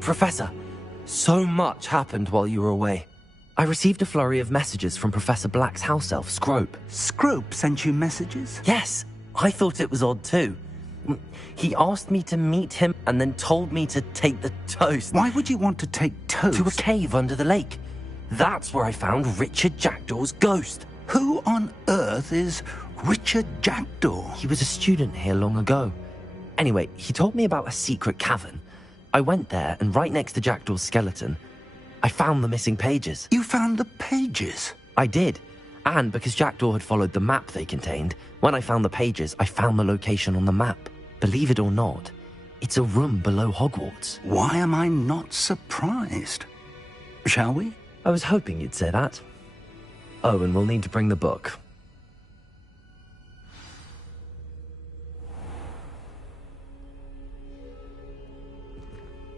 Professor, so much happened while you were away. I received a flurry of messages from Professor Black's house elf, Scrope. Scrope sent you messages? Yes, I thought it was odd too. He asked me to meet him and then told me to take the toast. Why would you want to take toast? To a cave under the lake. That's where I found Richard Jackdaw's ghost. Who on earth is Richard Jackdaw? He was a student here long ago. Anyway, he told me about a secret cavern. I went there, and right next to Jackdaw's skeleton, I found the missing pages. You found the pages? I did. And because Jackdaw had followed the map they contained, when I found the pages, I found the location on the map. Believe it or not, it's a room below Hogwarts. Why am I not surprised? Shall we? I was hoping you'd say that. Oh, and we'll need to bring the book.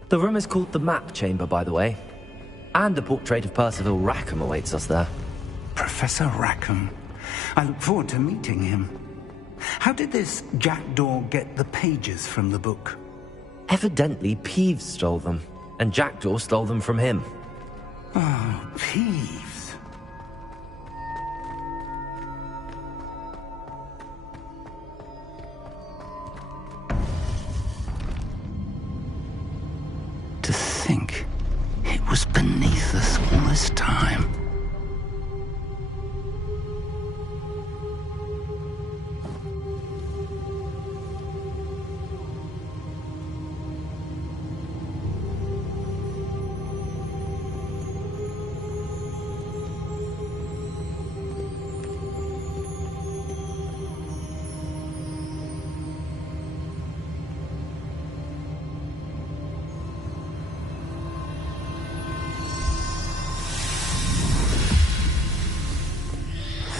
The room is called the Map Chamber, by the way. And a portrait of Percival Rackham awaits us there. Professor Rackham. I look forward to meeting him. How did this Jackdaw get the pages from the book? Evidently, Peeves stole them, and Jackdaw stole them from him. Oh, Peeves. To think it was beneath us all this time.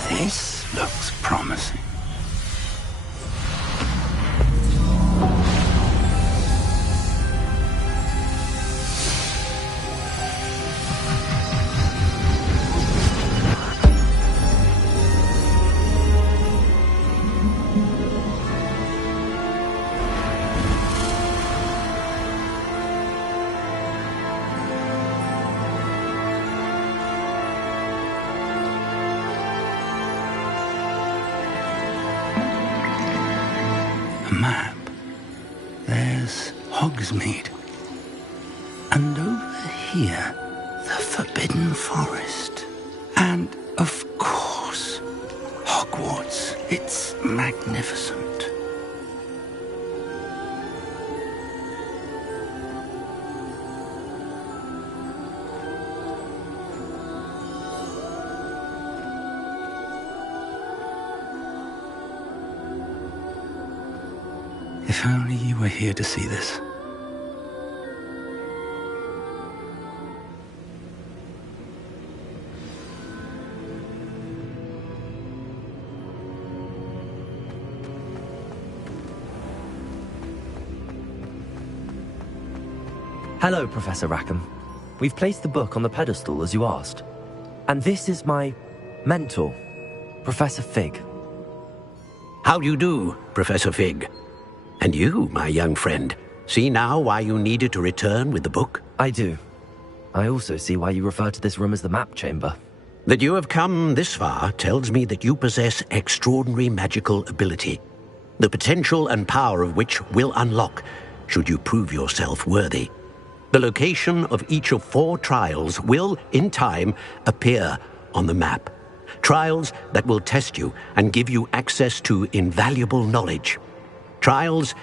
This looks promising. Map. There's Hogsmeade. And over here, the Forbidden Forest. And, of course, Hogwarts. It's magnificent. If only you were here to see this. Hello, Professor Rackham. We've placed the book on the pedestal as you asked. And this is my mentor, Professor Fig. How do you do, Professor Fig? And you, my young friend, see now why you needed to return with the book? I do. I also see why you refer to this room as the Map Chamber. That you have come this far tells me that you possess extraordinary magical ability, the potential and power of which will unlock should you prove yourself worthy. The location of each of 4 trials will, in time, appear on the map. Trials that will test you and give you access to invaluable knowledge. Trials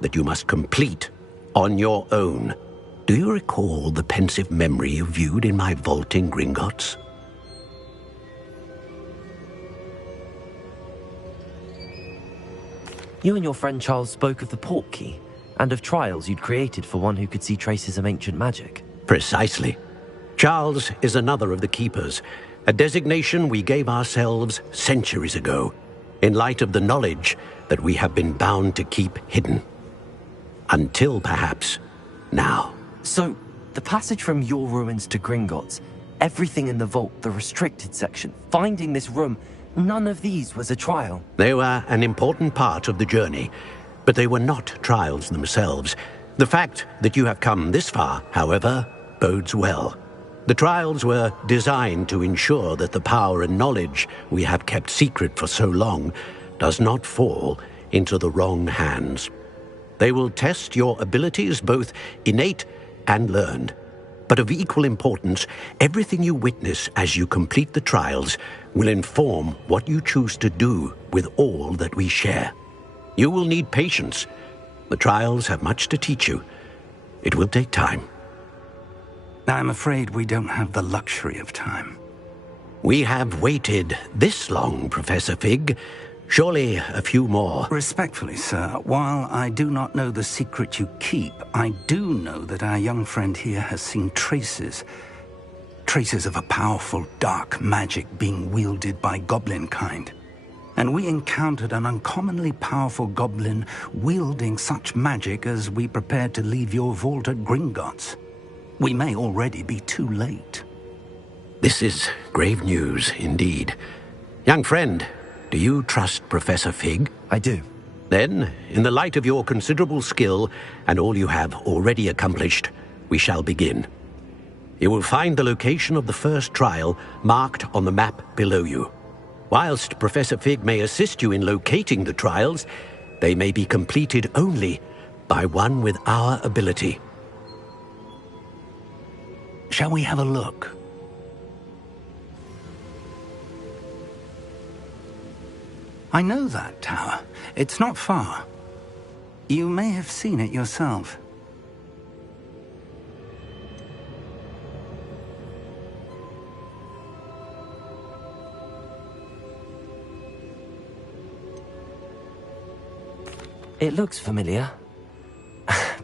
that you must complete on your own. Do you recall the pensive memory you viewed in my vault in Gringotts? You and your friend Charles spoke of the Portkey, and of trials you'd created for one who could see traces of ancient magic. Precisely. Charles is another of the Keepers, a designation we gave ourselves centuries ago, in light of the knowledge that we have been bound to keep hidden. Until, perhaps, now. So, the passage from your ruins to Gringotts, everything in the vault, the restricted section, finding this room, none of these was a trial. They were an important part of the journey, but they were not trials themselves. The fact that you have come this far, however, bodes well. The trials were designed to ensure that the power and knowledge we have kept secret for so long does not fall into the wrong hands. They will test your abilities, both innate and learned. But of equal importance, everything you witness as you complete the trials will inform what you choose to do with all that we share. You will need patience. The trials have much to teach you. It will take time. I'm afraid we don't have the luxury of time. We have waited this long, Professor Fig. Surely a few more. Respectfully, sir, while I do not know the secret you keep, I do know that our young friend here has seen traces of a powerful dark magic being wielded by goblin kind. And we encountered an uncommonly powerful goblin wielding such magic as we prepared to leave your vault at Gringotts. We may already be too late. This is grave news indeed. Young friend, do you trust Professor Fig? I do. Then, in the light of your considerable skill and all you have already accomplished, we shall begin. You will find the location of the first trial marked on the map below you. Whilst Professor Fig may assist you in locating the trials, they may be completed only by one with our ability. Shall we have a look? I know that tower. It's not far. You may have seen it yourself. It looks familiar.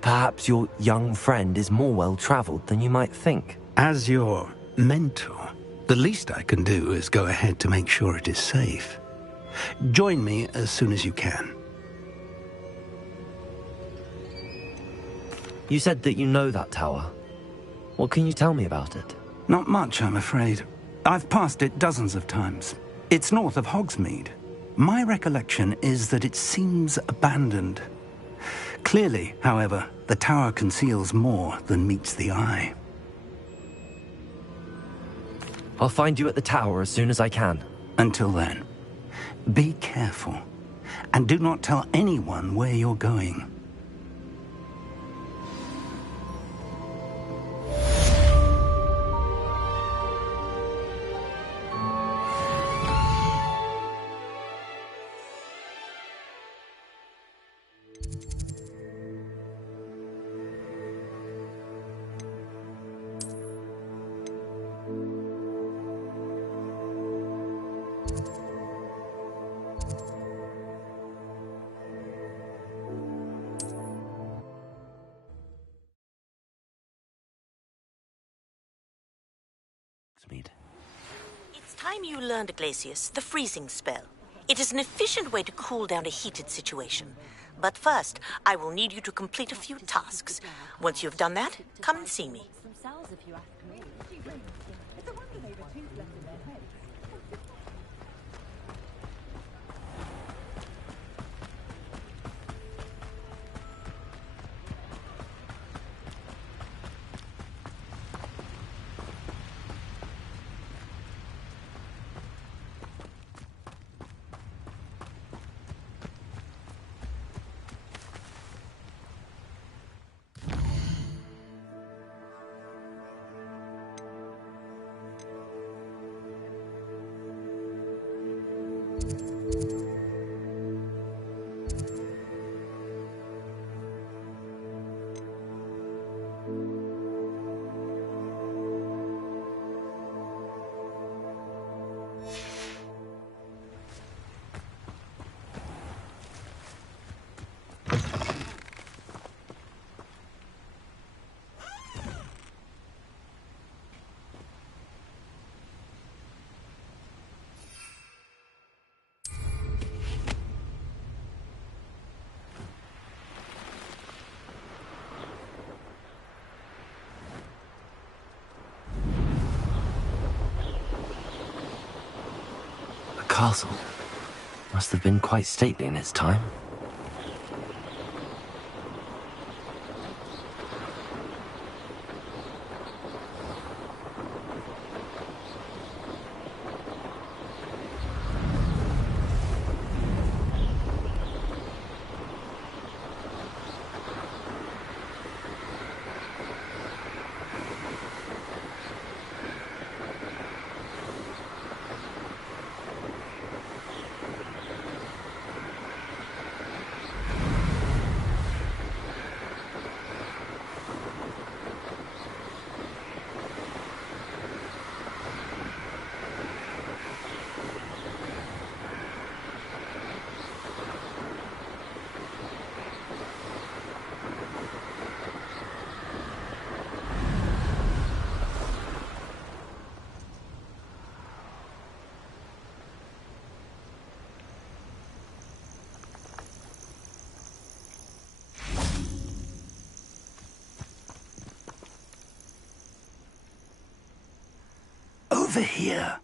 Perhaps your young friend is more well-traveled than you might think. As your mentor, the least I can do is go ahead to make sure it is safe. Join me as soon as you can. You said that you know that tower. What can you tell me about it? Not much, I'm afraid. I've passed it dozens of times. It's north of Hogsmeade. My recollection is that it seems abandoned. Clearly, however, the tower conceals more than meets the eye. I'll find you at the tower as soon as I can. Until then, be careful, and do not tell anyone where you're going. It's time you learned, Glacius, the freezing spell. It is an efficient way to cool down a heated situation. But first, I will need you to complete a few tasks. Once you've done that, come and see me. Castle must have been quite stately in its time. over here.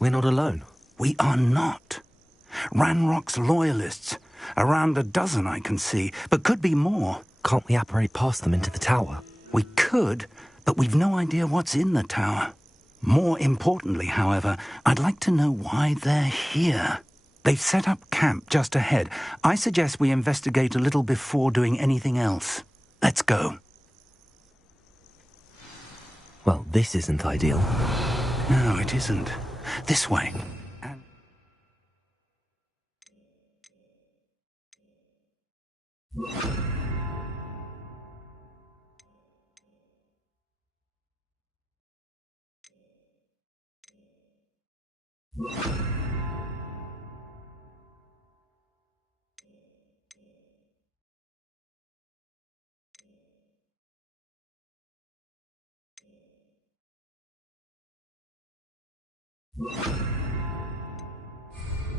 We're not alone. We are not. Ranrock's loyalists. Around a dozen I can see, but could be more. Can't we apparate past them into the tower? We could, but we've no idea what's in the tower. More importantly, however, I'd like to know why they're here. They've set up camp just ahead. I suggest we investigate a little before doing anything else. Let's go. Well, this isn't ideal. No, it isn't. This way.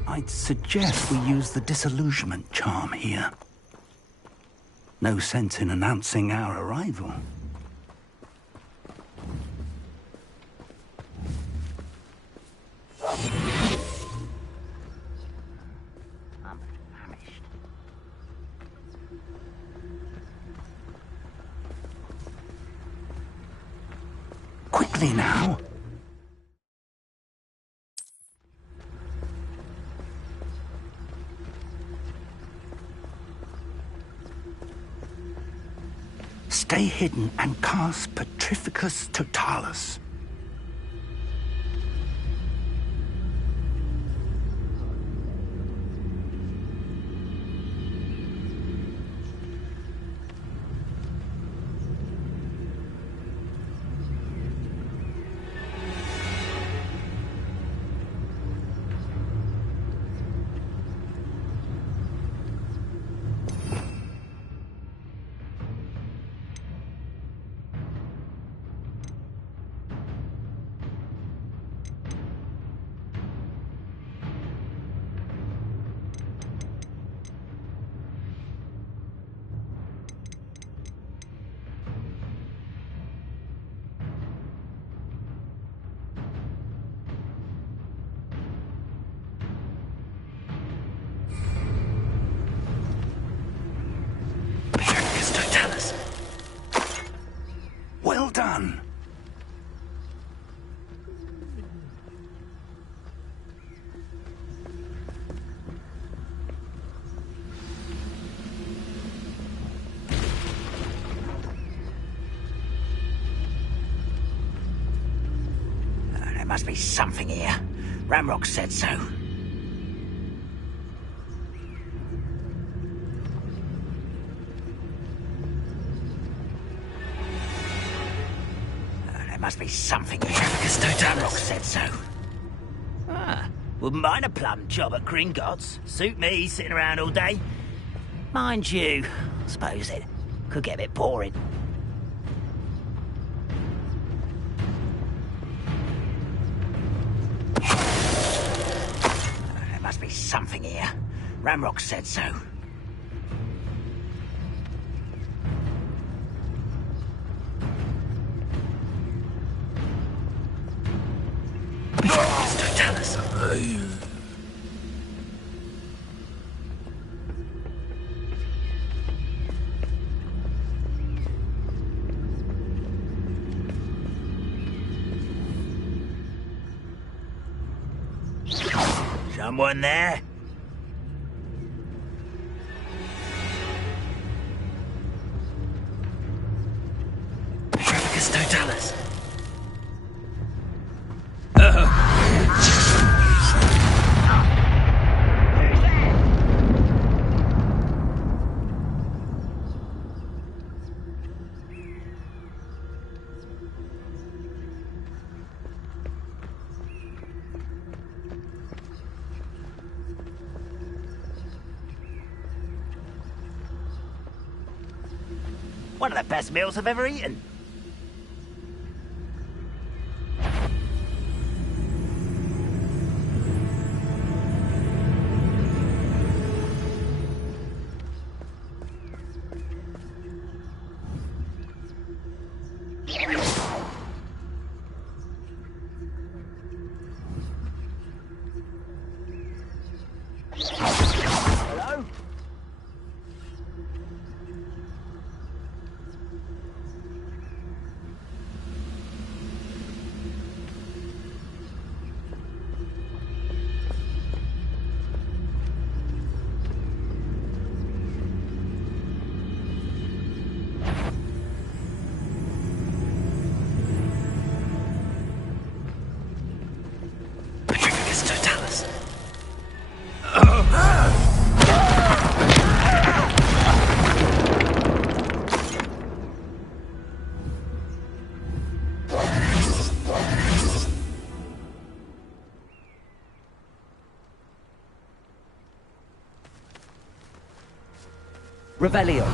I'd suggest we use the disillusionment charm here. No sense in announcing our arrival. Quickly now. Stay hidden and cast Petrificus Totalis. Well done. There must be something here. Ramrock said so. Must be something here. Ramrock said so. Wouldn't mind a plum job at Gringotts. Suit me, sitting around all day. Mind you, I suppose it could get a bit boring. There must be something here. Ramrock said so. Someone there? Petrificus Totalis. One of the best meals I've ever eaten. Revelio.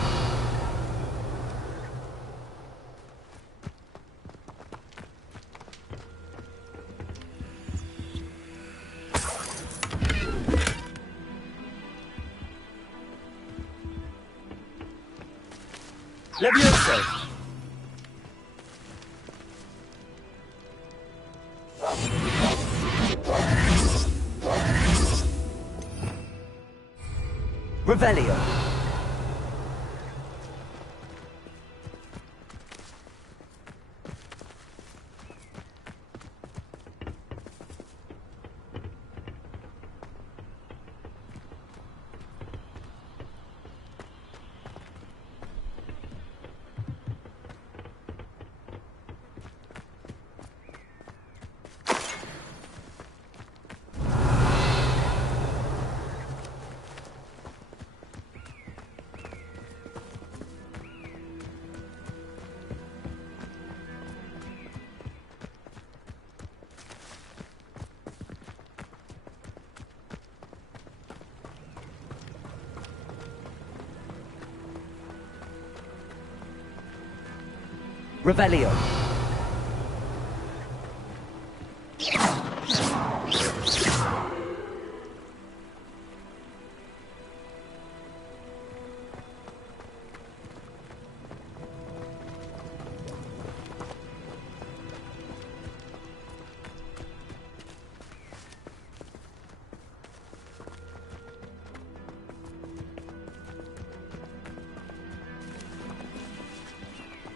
Levioso! Revelio. Revelio.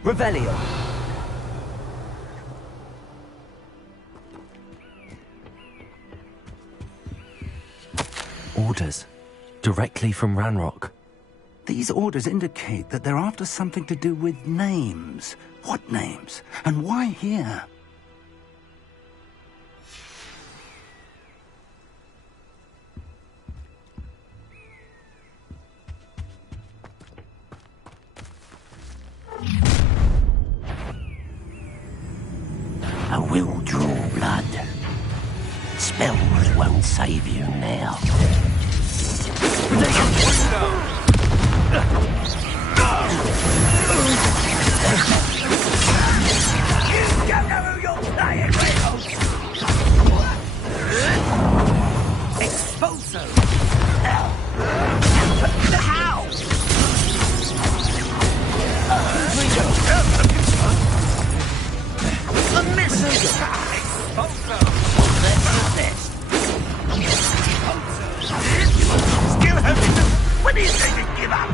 Revelio. Orders. Directly from Ranrock. These orders indicate that they're after something to do with names. What names? And why here? I will draw blood. Spells won't save you now. You don't know who you're playing with! Exposo! How? A missile! Exposo! Let's test. Still having them? When do you think to give up?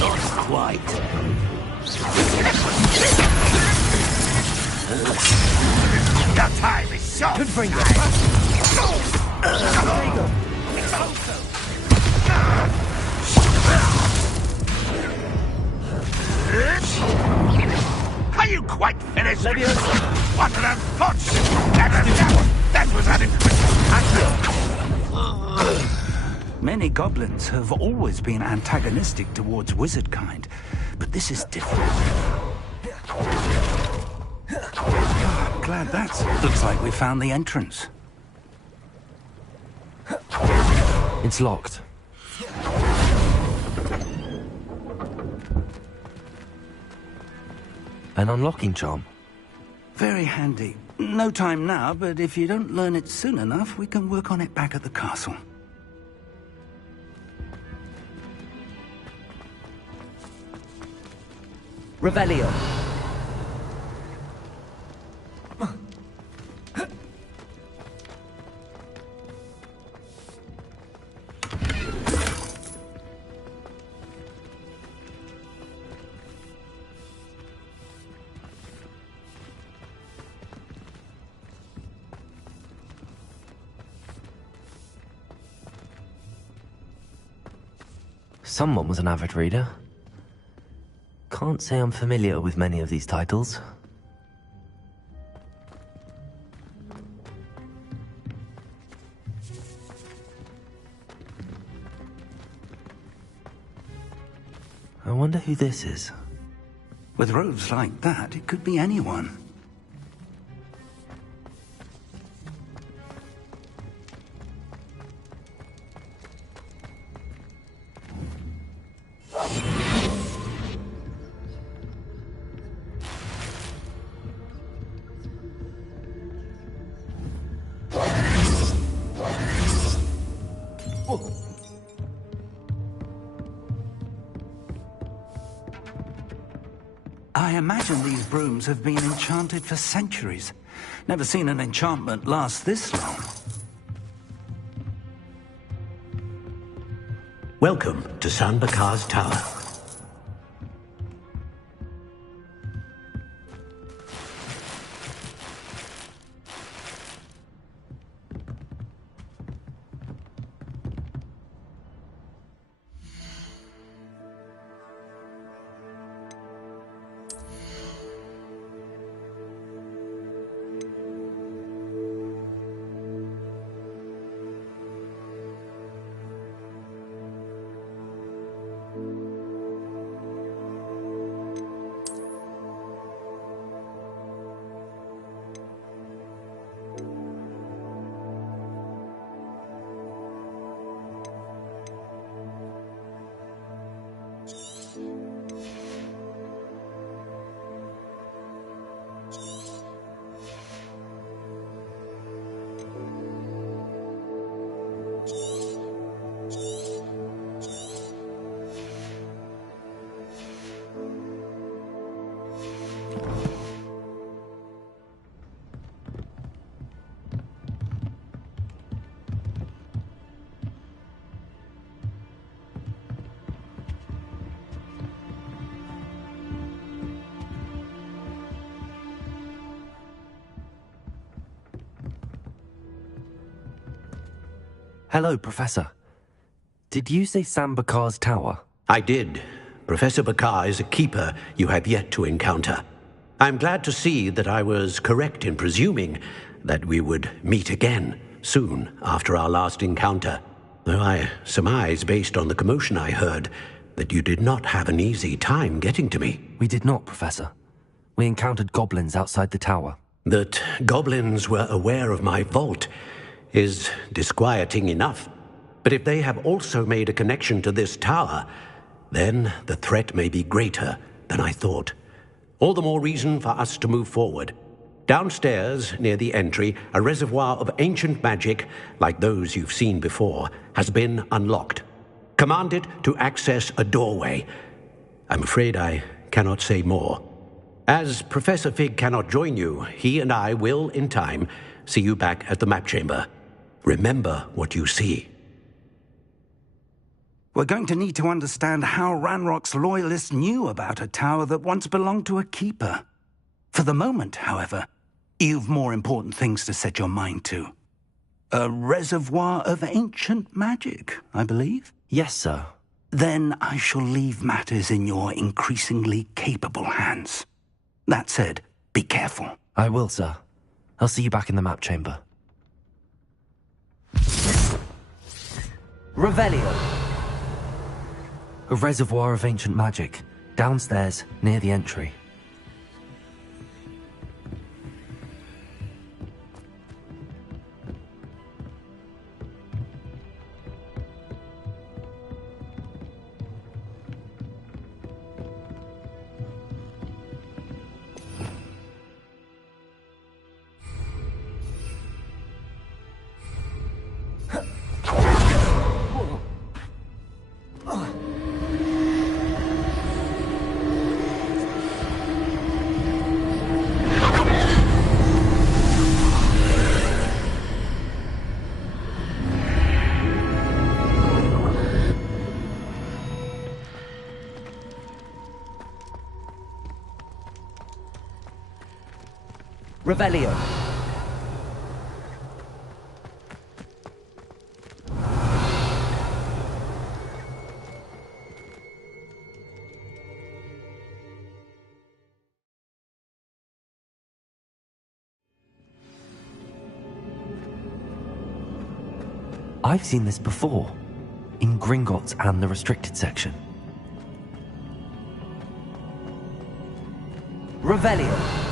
Not quite. Your time is short. Could bring Are you quite finished? What an unfortunate... That was unimpressive. Many goblins have always been antagonistic towards wizard kind, but this is different. Glad that's... Looks like we found the entrance. It's locked. An unlocking charm. Very handy. No time now, but if you don't learn it soon enough, we can work on it back at the castle. Revelio. Someone was an avid reader. Can't say I'm familiar with many of these titles. I wonder who this is. With robes like that, it could be anyone. I imagine these brooms have been enchanted for centuries. Never seen an enchantment last this long. Welcome to San Bakar's Tower. Hello, Professor. Did you say Sam Bakar's tower? I did. Professor Bakar is a keeper you have yet to encounter. I'm glad to see that I was correct in presuming that we would meet again soon after our last encounter, though I surmise, based on the commotion I heard, that you did not have an easy time getting to me. We did not, Professor. We encountered goblins outside the tower. That goblins were aware of my vault is disquieting enough. But if they have also made a connection to this tower, then the threat may be greater than I thought. All the more reason for us to move forward. Downstairs, near the entry, a reservoir of ancient magic, like those you've seen before, has been unlocked. Command it to access a doorway. I'm afraid I cannot say more. As Professor Fig cannot join you, he and I will, in time, see you back at the map chamber. Remember what you see. We're going to need to understand how Ranrock's loyalists knew about a tower that once belonged to a keeper. For the moment, however, you've more important things to set your mind to. A reservoir of ancient magic, I believe? Yes, sir. Then I shall leave matters in your increasingly capable hands. That said, be careful. I will, sir. I'll see you back in the map chamber. Revelio. A reservoir of ancient magic, downstairs, near the entry. Revelio. I've seen this before, in Gringotts and the restricted section. Revelio.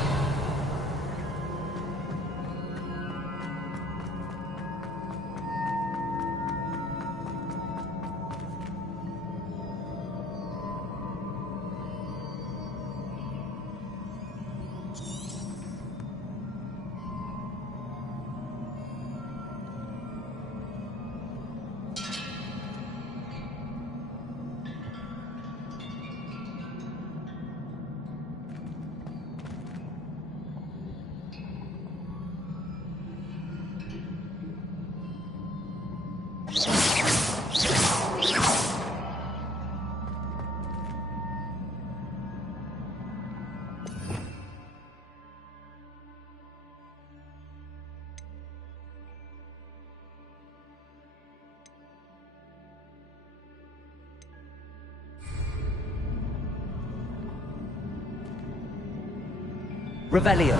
Revelio.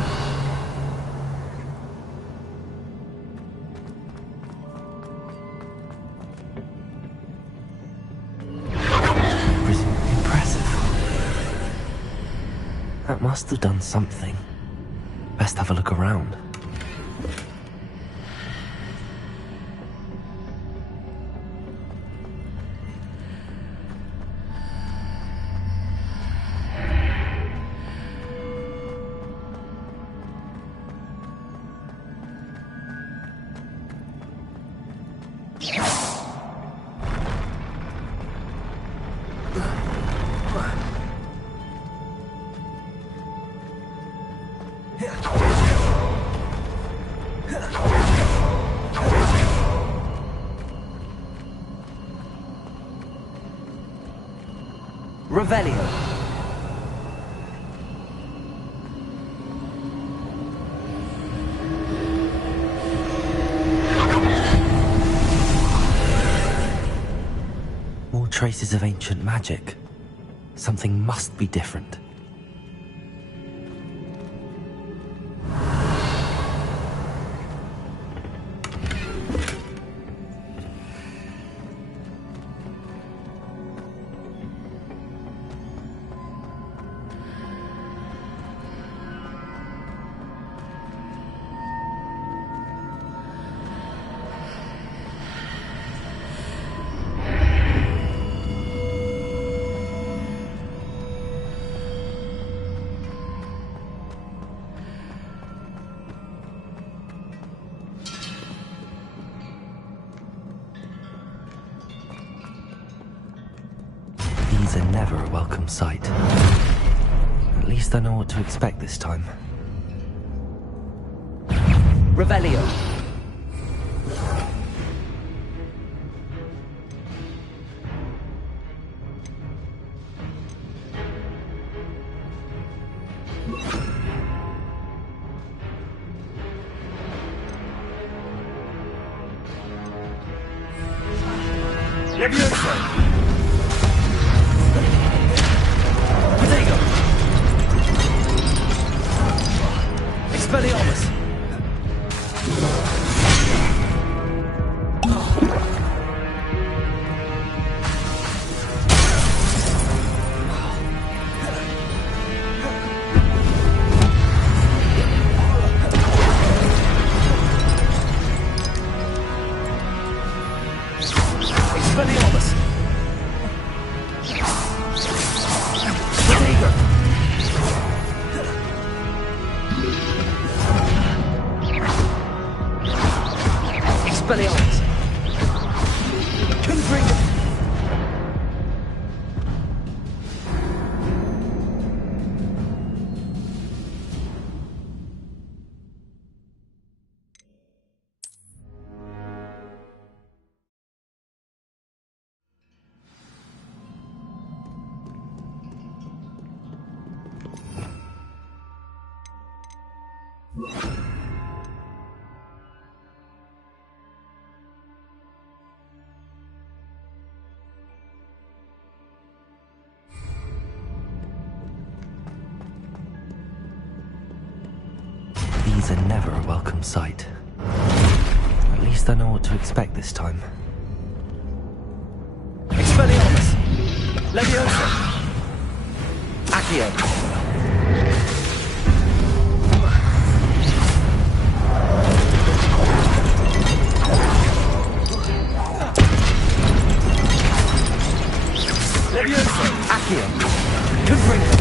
Impressive. That must have done something. Best have a look around. Revelio. More traces of ancient magic. Something must be different. These are never a welcome sight. At least I know what to expect this time. Revelio. Leviosa. Expelliarmus! Expelliarmus! Expelliarmus! Confringo! These are never a welcome sight. At least I know what to expect this time. Expelliarmus! Leviosa! Accio! Leviosa! Accio! Confringo!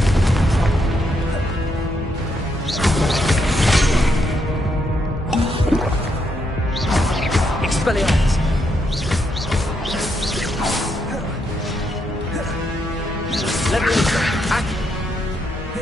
Expelliarmus! Leviosa! Accio!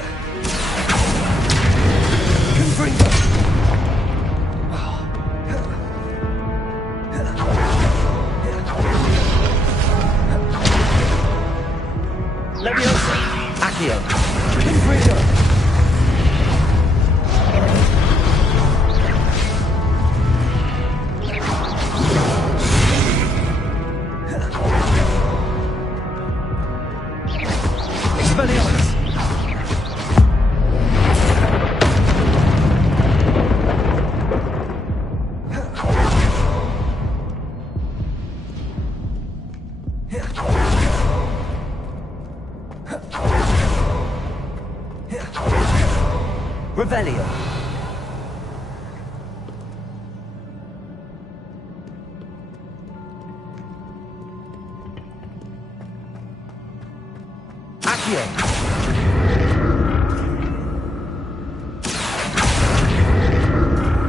Accio!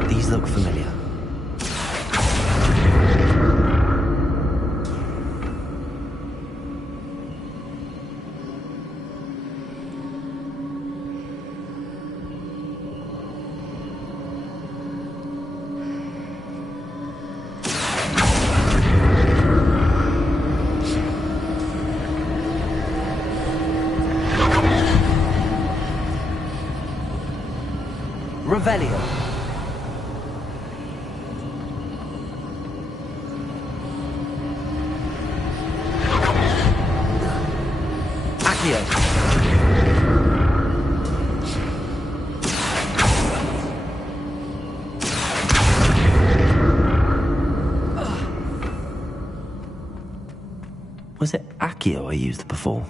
These look familiar. Revelio. Accio. Was it Accio I used before?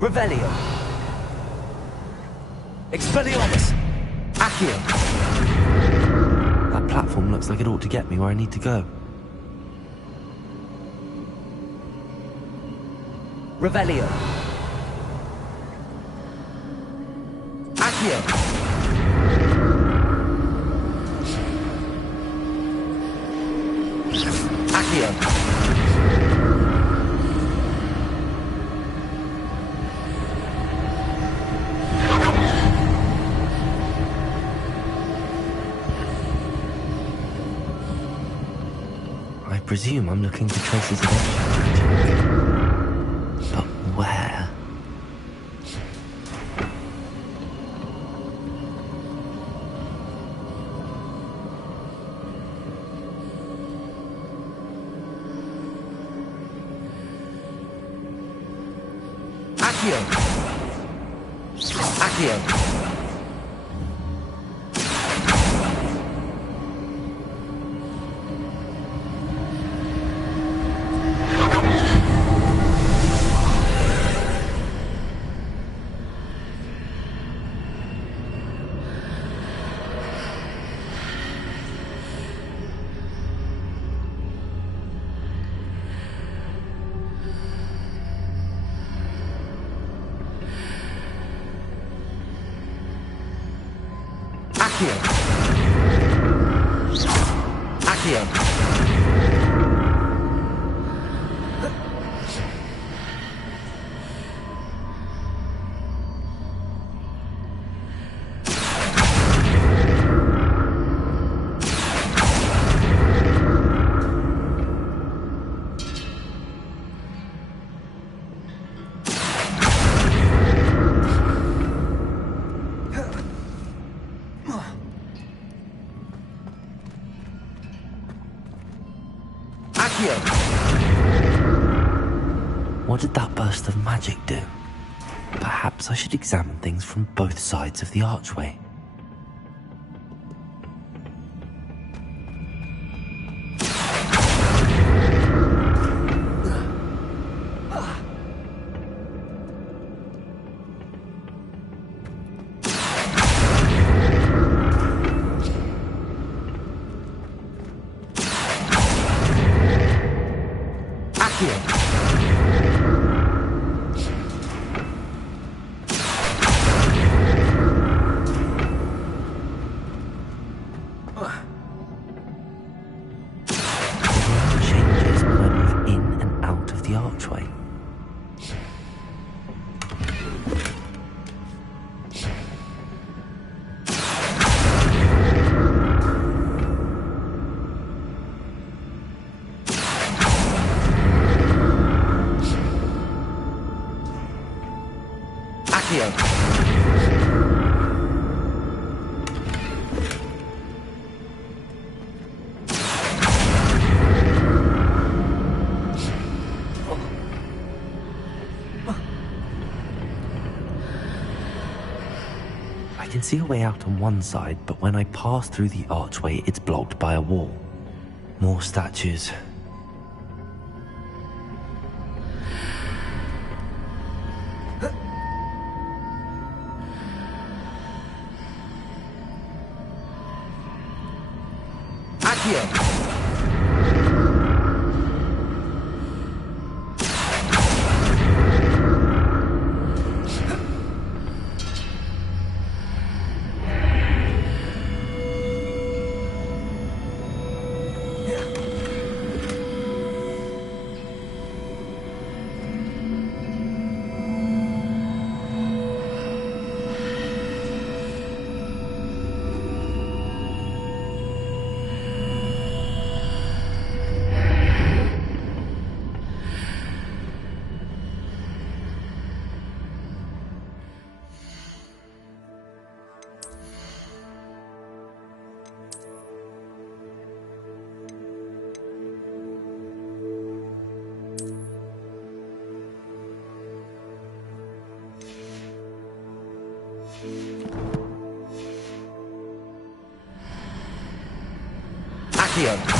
Revelio. Expelliarmus. Accio. That platform looks like it ought to get me where I need to go. Revelio. Accio. Accio. I presume I'm looking for traces of ancient magic. But where? Accio! Accio! Accio! Accio! What did that burst of magic do? Perhaps I should examine things from both sides of the archway. Changes when I move in and out of the archway. Accio! I can see a way out on one side, but when I pass through the archway, it's blocked by a wall. More statues. Accio! Accio!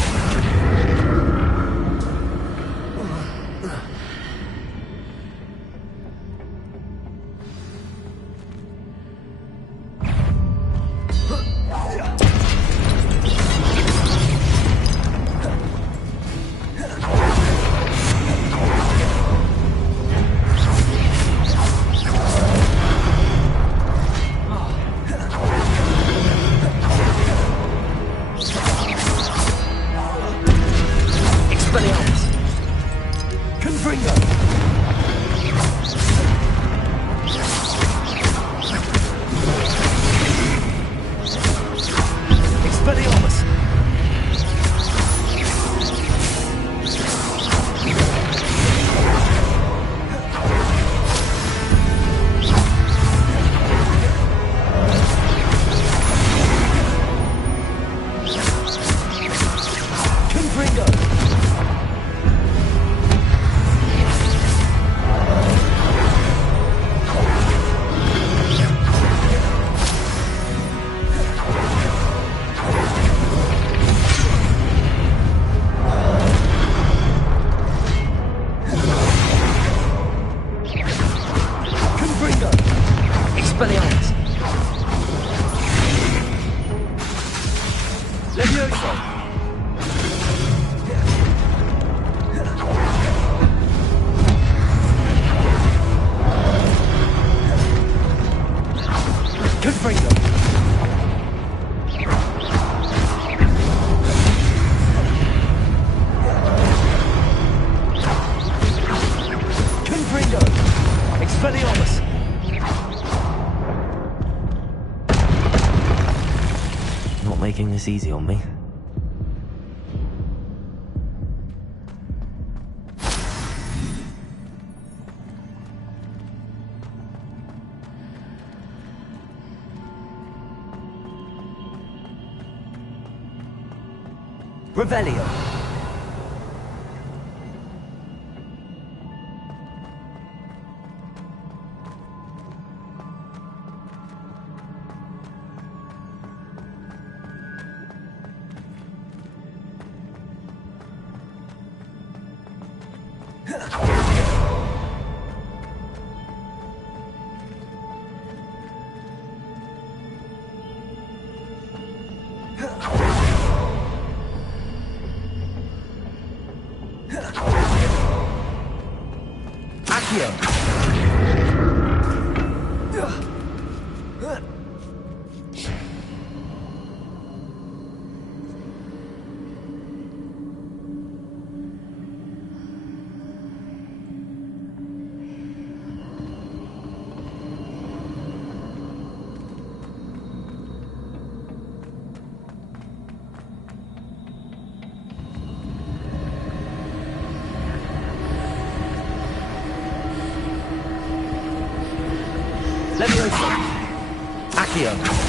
Making this easy on me. Revelio. Leviosa. Accio.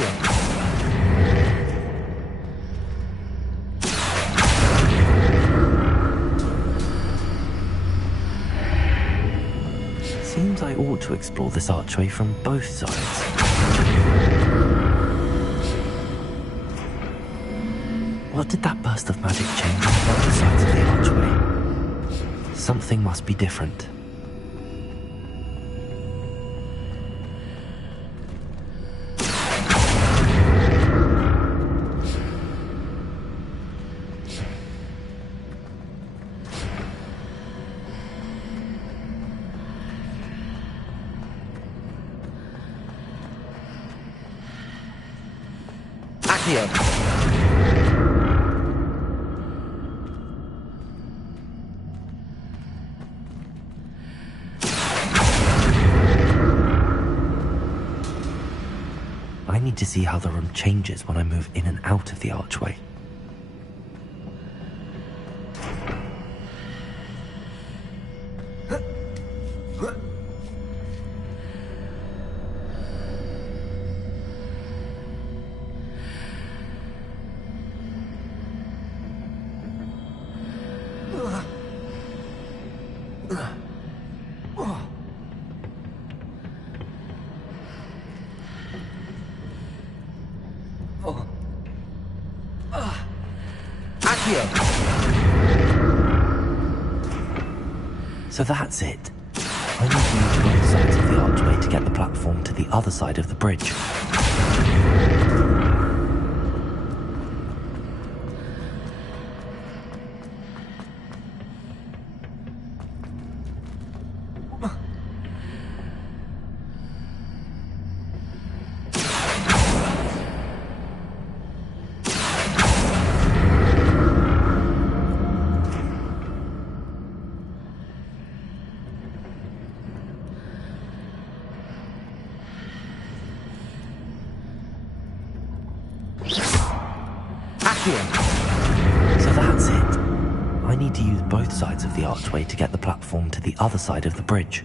Accio! Seems I ought to explore this archway from both sides. What did that burst of magic change on both sides of the archway? Something must be different. Accio! I need to see how the room changes when I move in and out of the archway. So that's it. I need to use both sides of the archway to get the platform to the other side of the bridge. So that's it. I need to use both sides of the archway to get the platform to the other side of the bridge.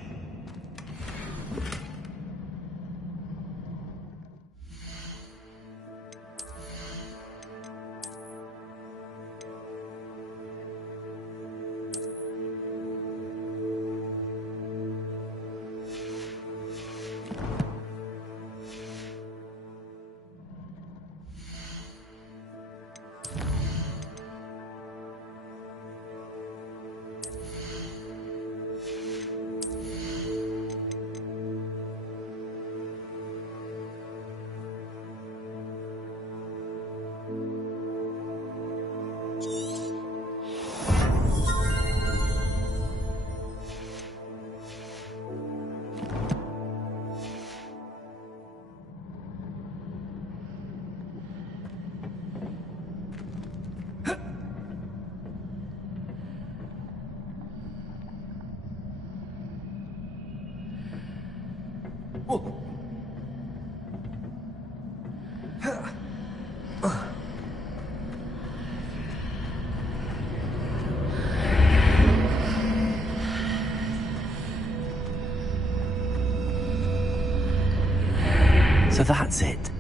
So that's it.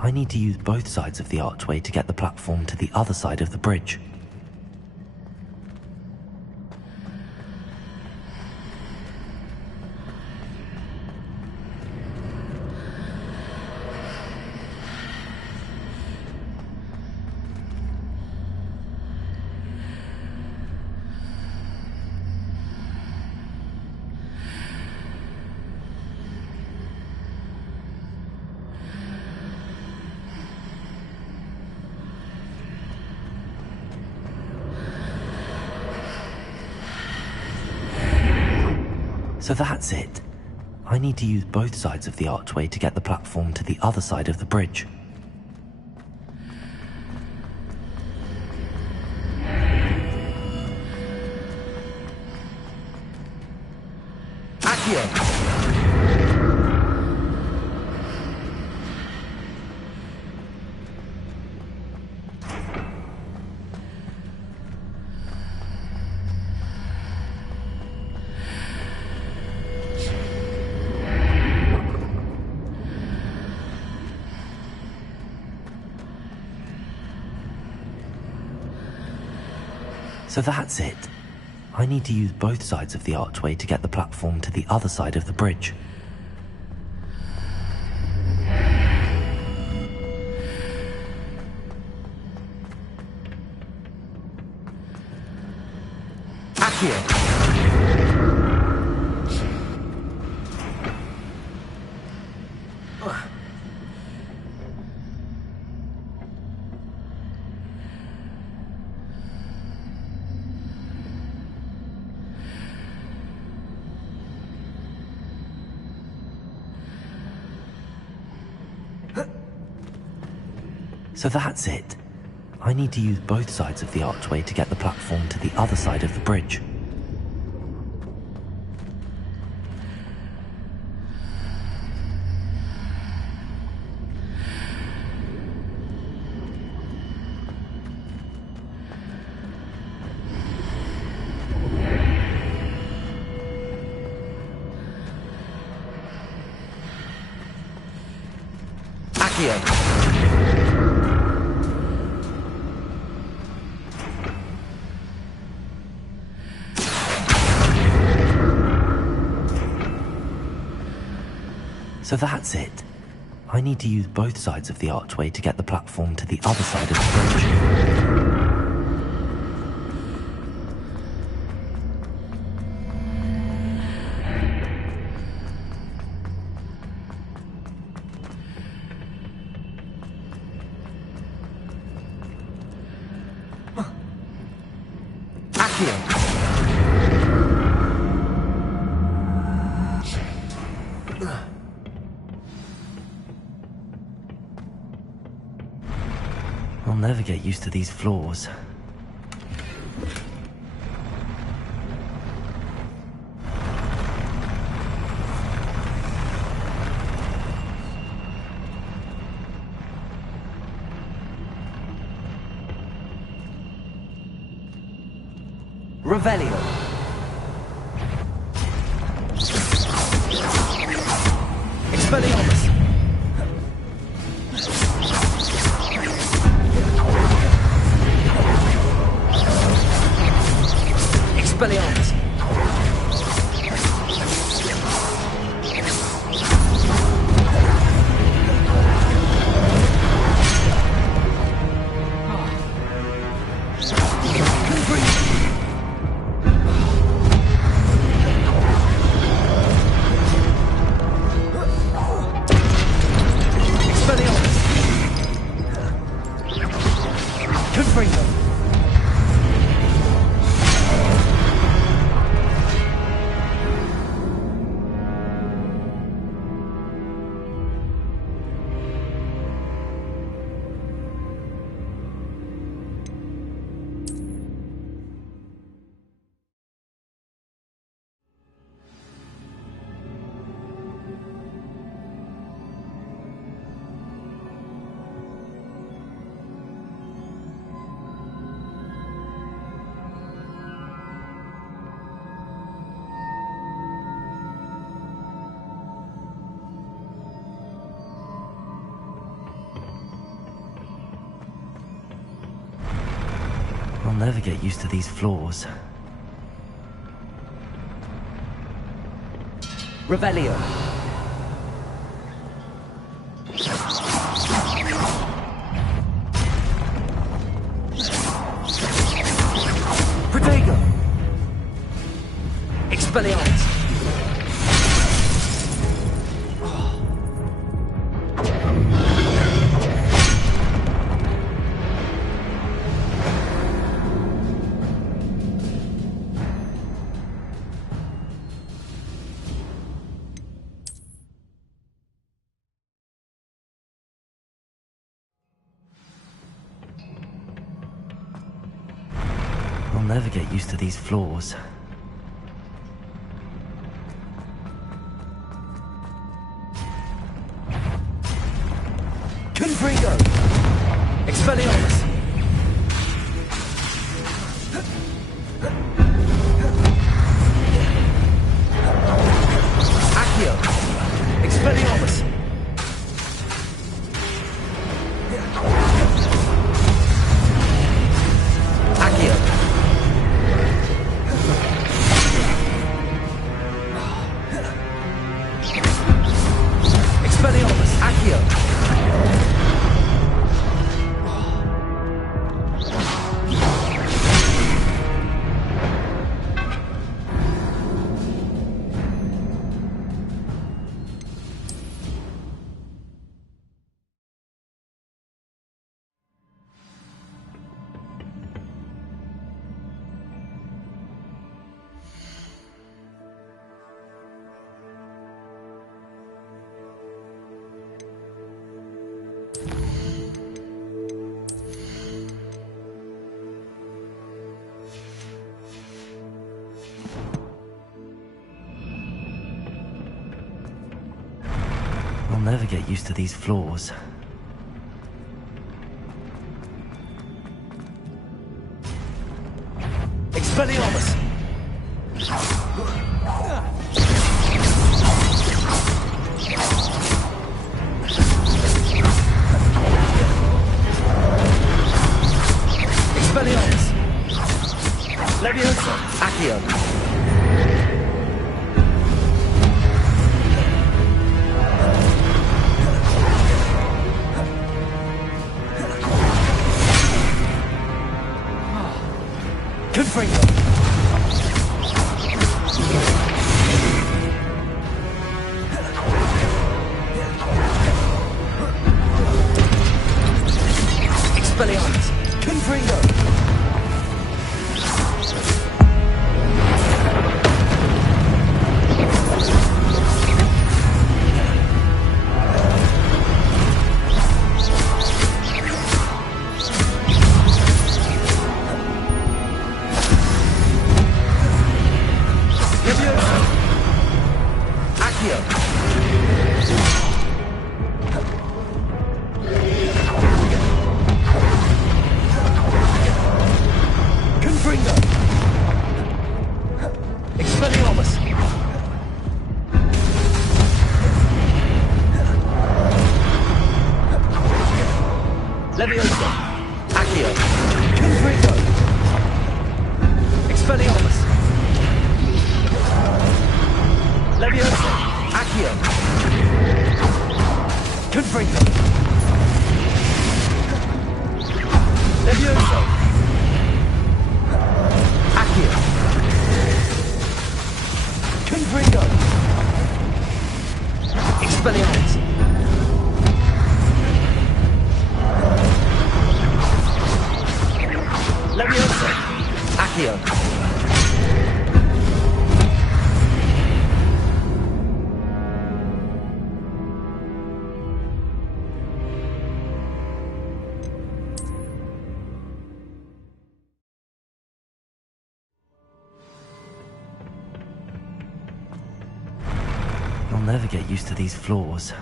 I need to use both sides of the archway to get the platform to the other side of the bridge. So that's it. I need to use both sides of the archway to get the platform to the other side of the bridge. Accio! So that's it. I need to use both sides of the archway to get the platform to the other side of the bridge. Accio! So that's it. I need to use both sides of the archway to get the platform to the other side of the bridge. Accio! So that's it. I need to use both sides of the archway to get the platform to the other side of the bridge. Accio! I'll never get used to these floors. Revelio. Expelliarmus. Expelliarmus. I'll never get used to these floors. Revelio. Protego. Expelliarmus. I'll never get used to these floors. Confringo! Expelliarmus! Accio! Expelliarmus! Accio! I'll never get used to these floors. Expelliarmus! Expelliarmus! Leviosa! Accio! Confringo! Expelliarmus! Confringo! Leviosa! Accio! Confringo! Expelliarmus! Leviosa! Accio! Confringo! Leviosa! Accio! Confringo! Expelliarmus! Leviosa! Accio! I'll never get used to these floors.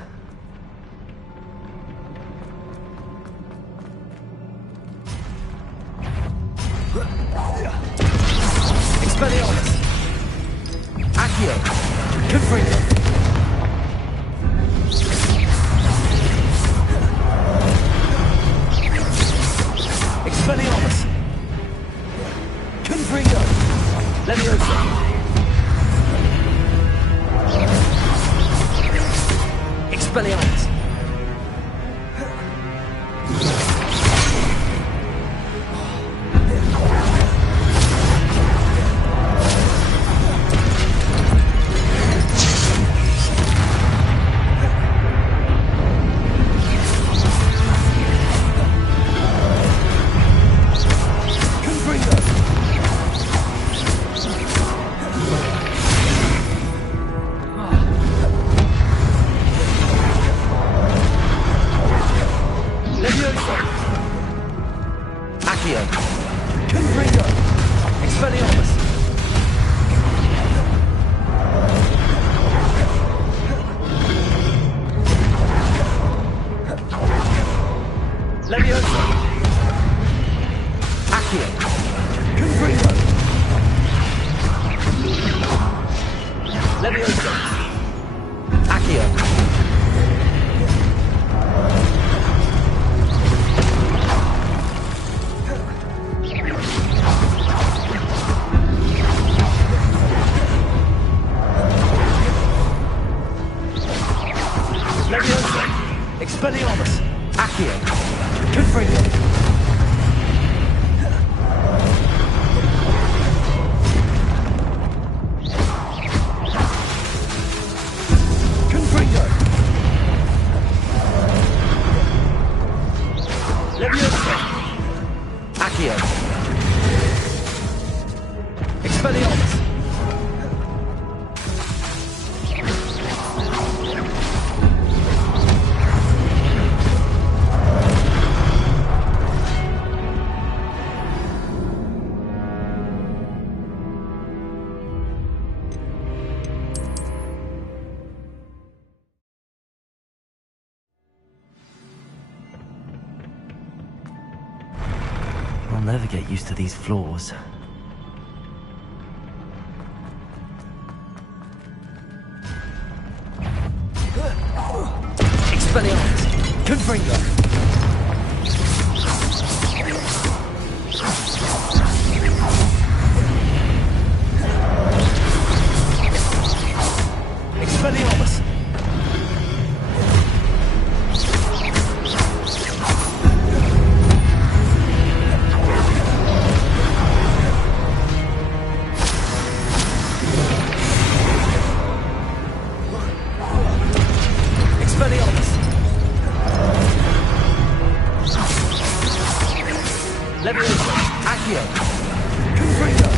Expelliarmus! Accio! Confringo! Expelliarmus! Confringo! Leviosa! Expelliarmus! Accio! Confringo! Expelliarmus! Leviosa! Accio! Confringo! Leviosa! Accio! Leviosa! Expelliarmus! Accio! Confringo! Confringo! never get used to these floors. Expelliarmus! Confringo! Expelliarmus! Expelliarmus! Leviosa! Accio! Confringo!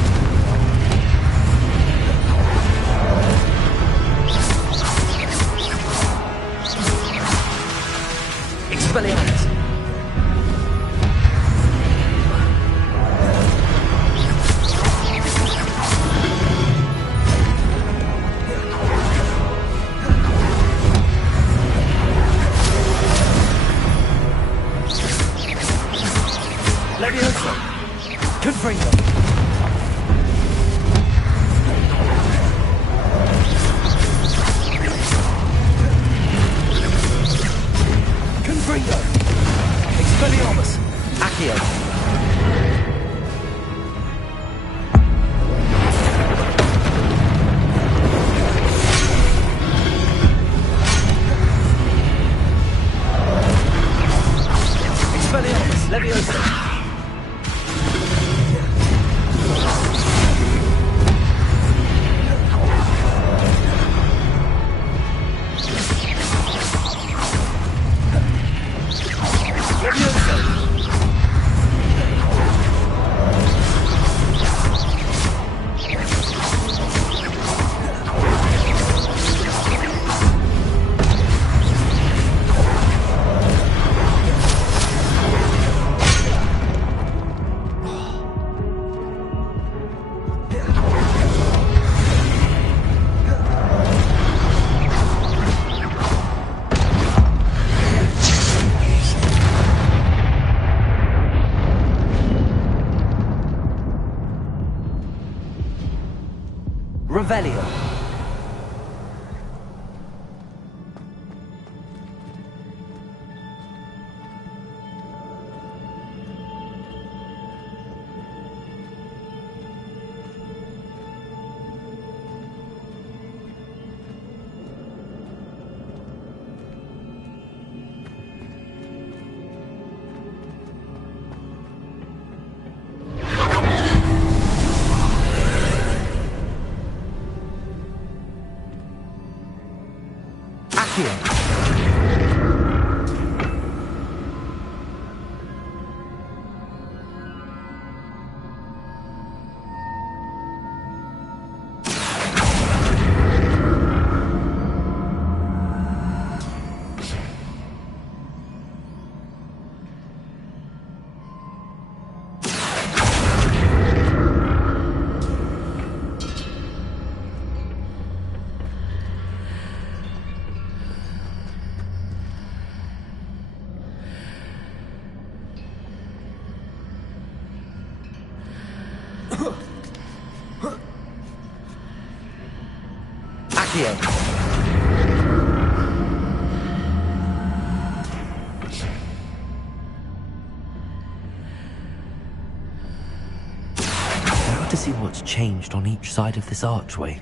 Expelliarmus! Leviosa! Confringo! Confringo! Expelliarmus! Accio! Expelliarmus! Leviosa! Revelio. I ought to see what's changed on each side of this archway.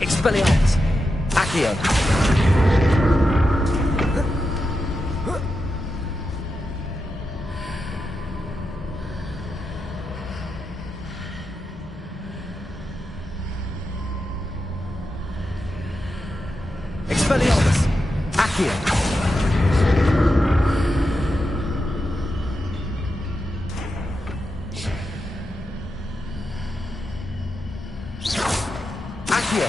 Expelliarmus. Accio. Expelliarmus. Accio. Accio.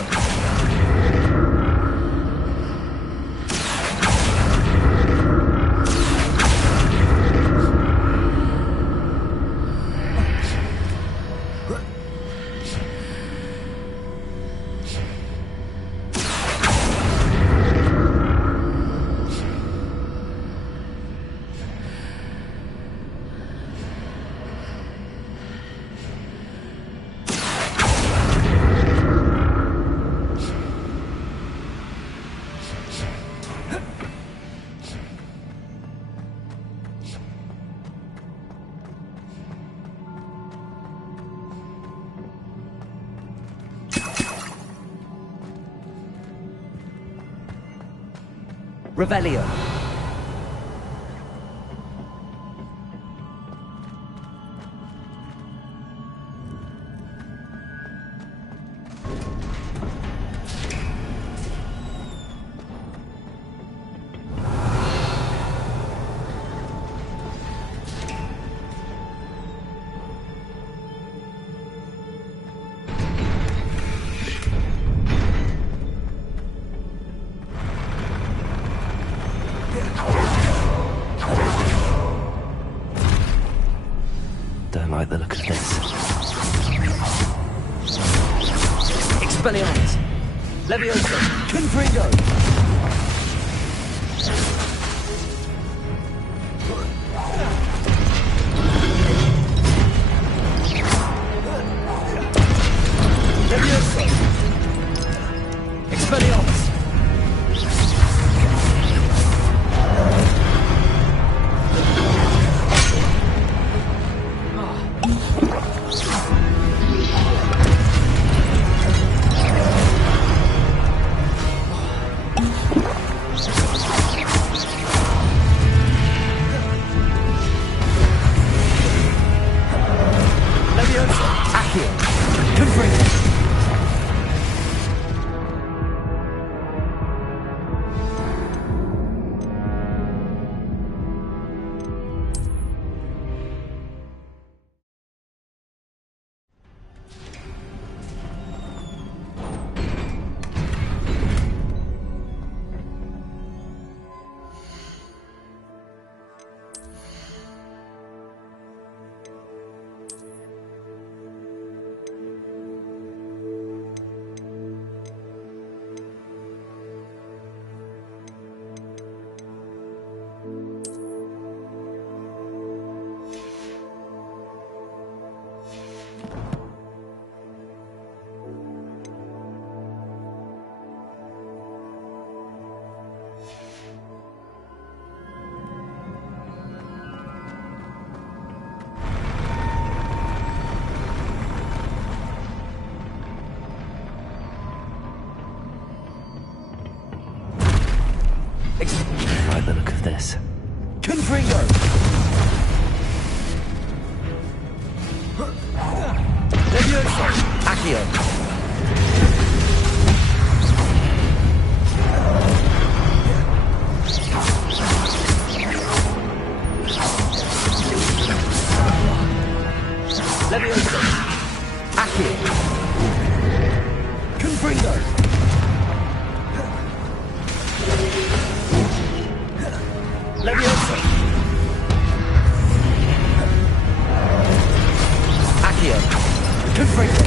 Revelio. Don't like the look of this. Expelliarmus. Leviosa. Confringo. Leviosa. Expelliarmus. Don't like the look of this. Confringo. Leviosa. Accio. Leviosa. Accio. Confringo. Leviosa. Accio. Confringo.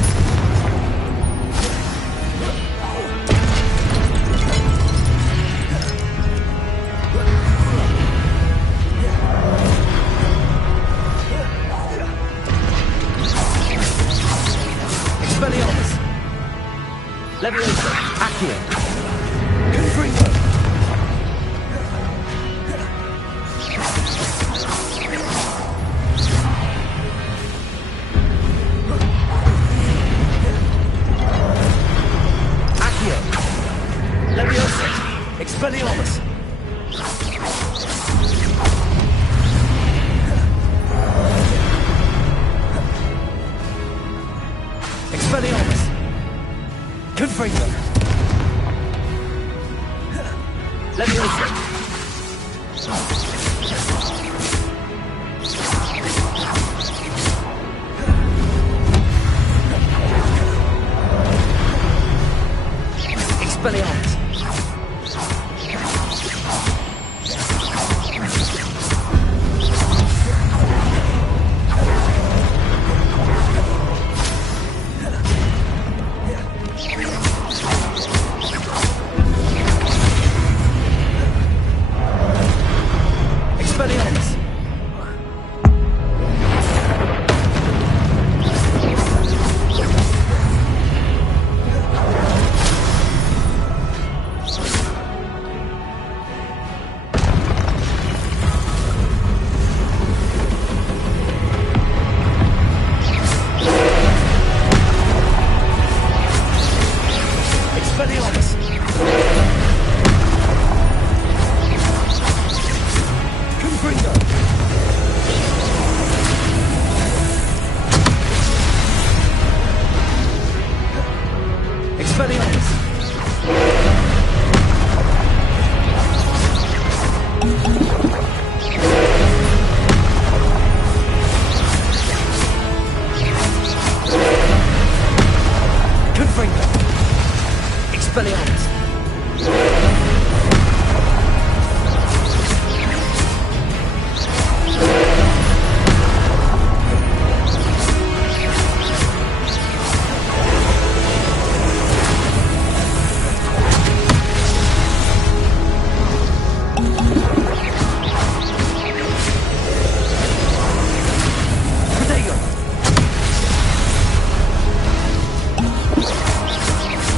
Leviosa. Accio. Confringo. Accio. Leviosa. Expelliarmus. Expelliarmus. Confringo. Leviosa. Expelliarmus. Expelliarmus. Expelliarmus. Confringo. Expelliarmus. Confringo. Expelliarmus. Protego.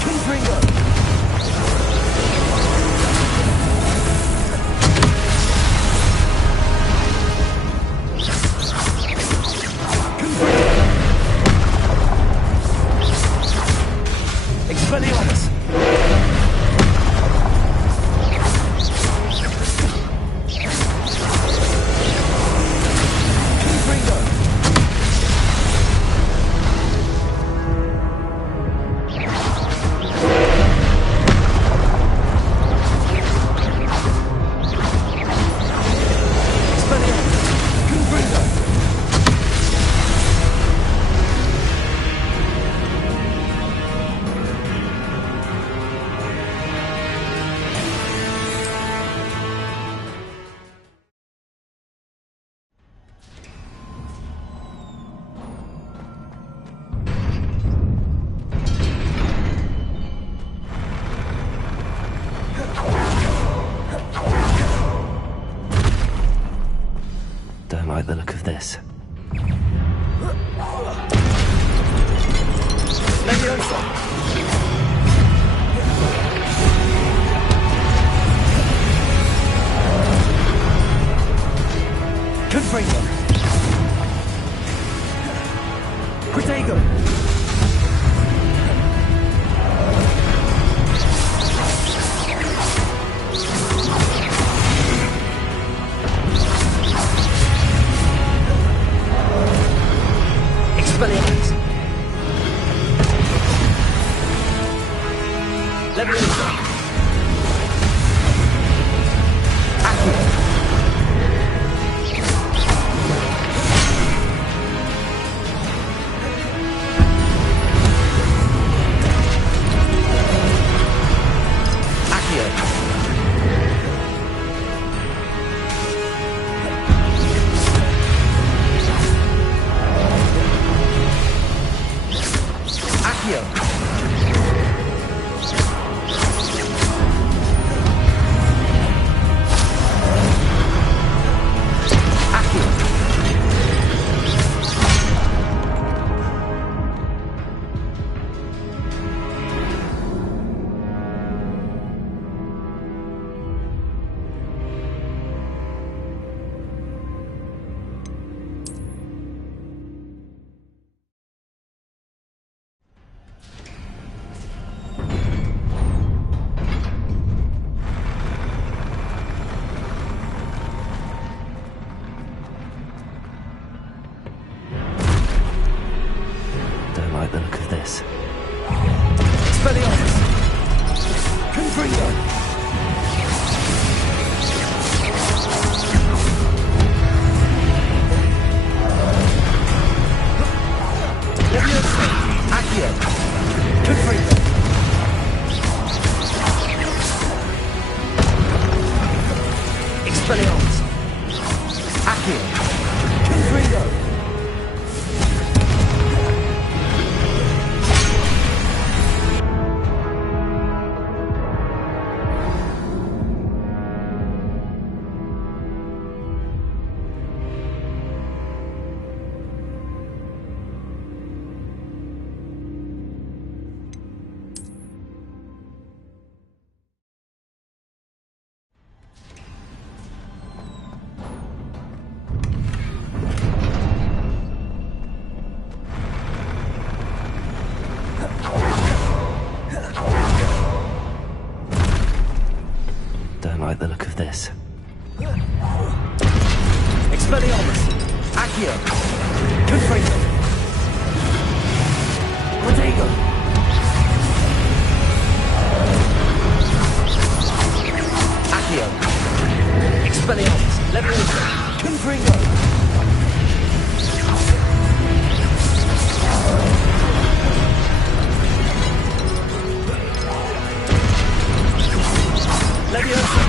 Confringo. Expelliarmus. Confringo. Expelliarmus. Confringo. Don't like the look of this. Leviosa. Confringo. Protego. Expelliarmus. Leviosa. Accio. Accio. Accio. this. Expelliarmus! Confringo! Leviosa! Accio! Confringo! Expelliarmus! Accio! Confringo! Don't like the look of this. Expelliarmus! Accio! Confringo! Protego! Accio! Expelliarmus! Leviosa! Confringo! Leviosa!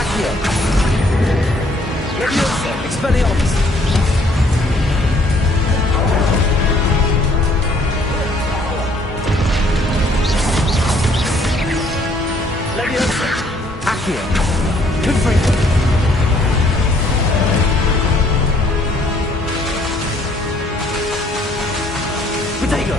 Accio! Leviosa! Expelliarmus! Leviosa! Accio! Confringo! Protego!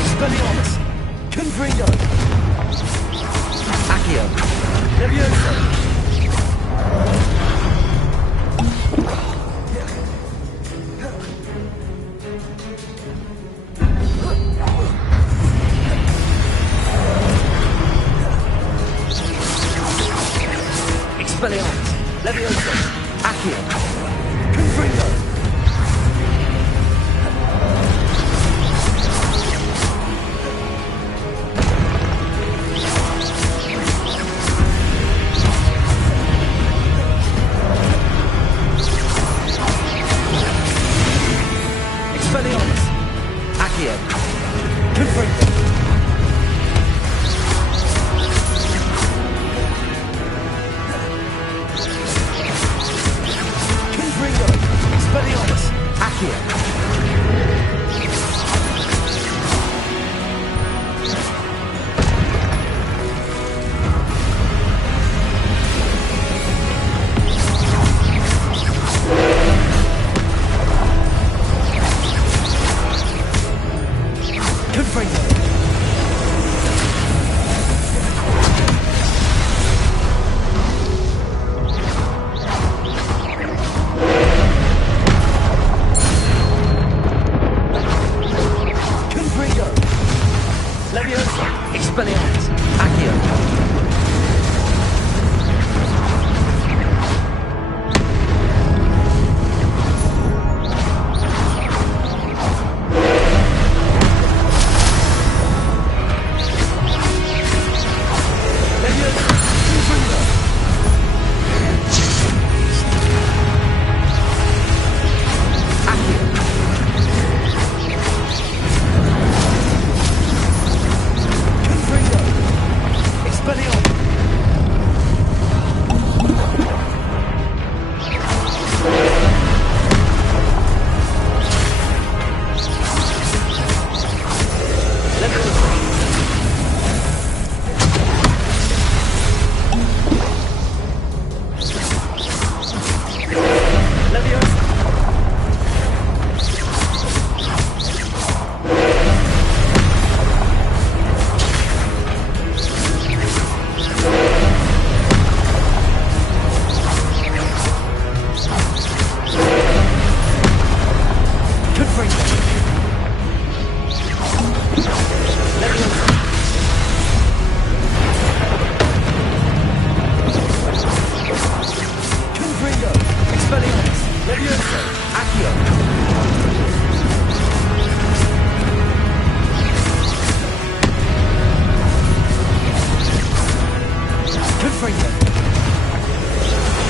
Expelliarmus! Confringo! Accio! Leviosa! Expelliarmus! Leviosa! Accio! Confringo! Expelliarmus! Accio! Confringo! Confringo! Expelliarmus!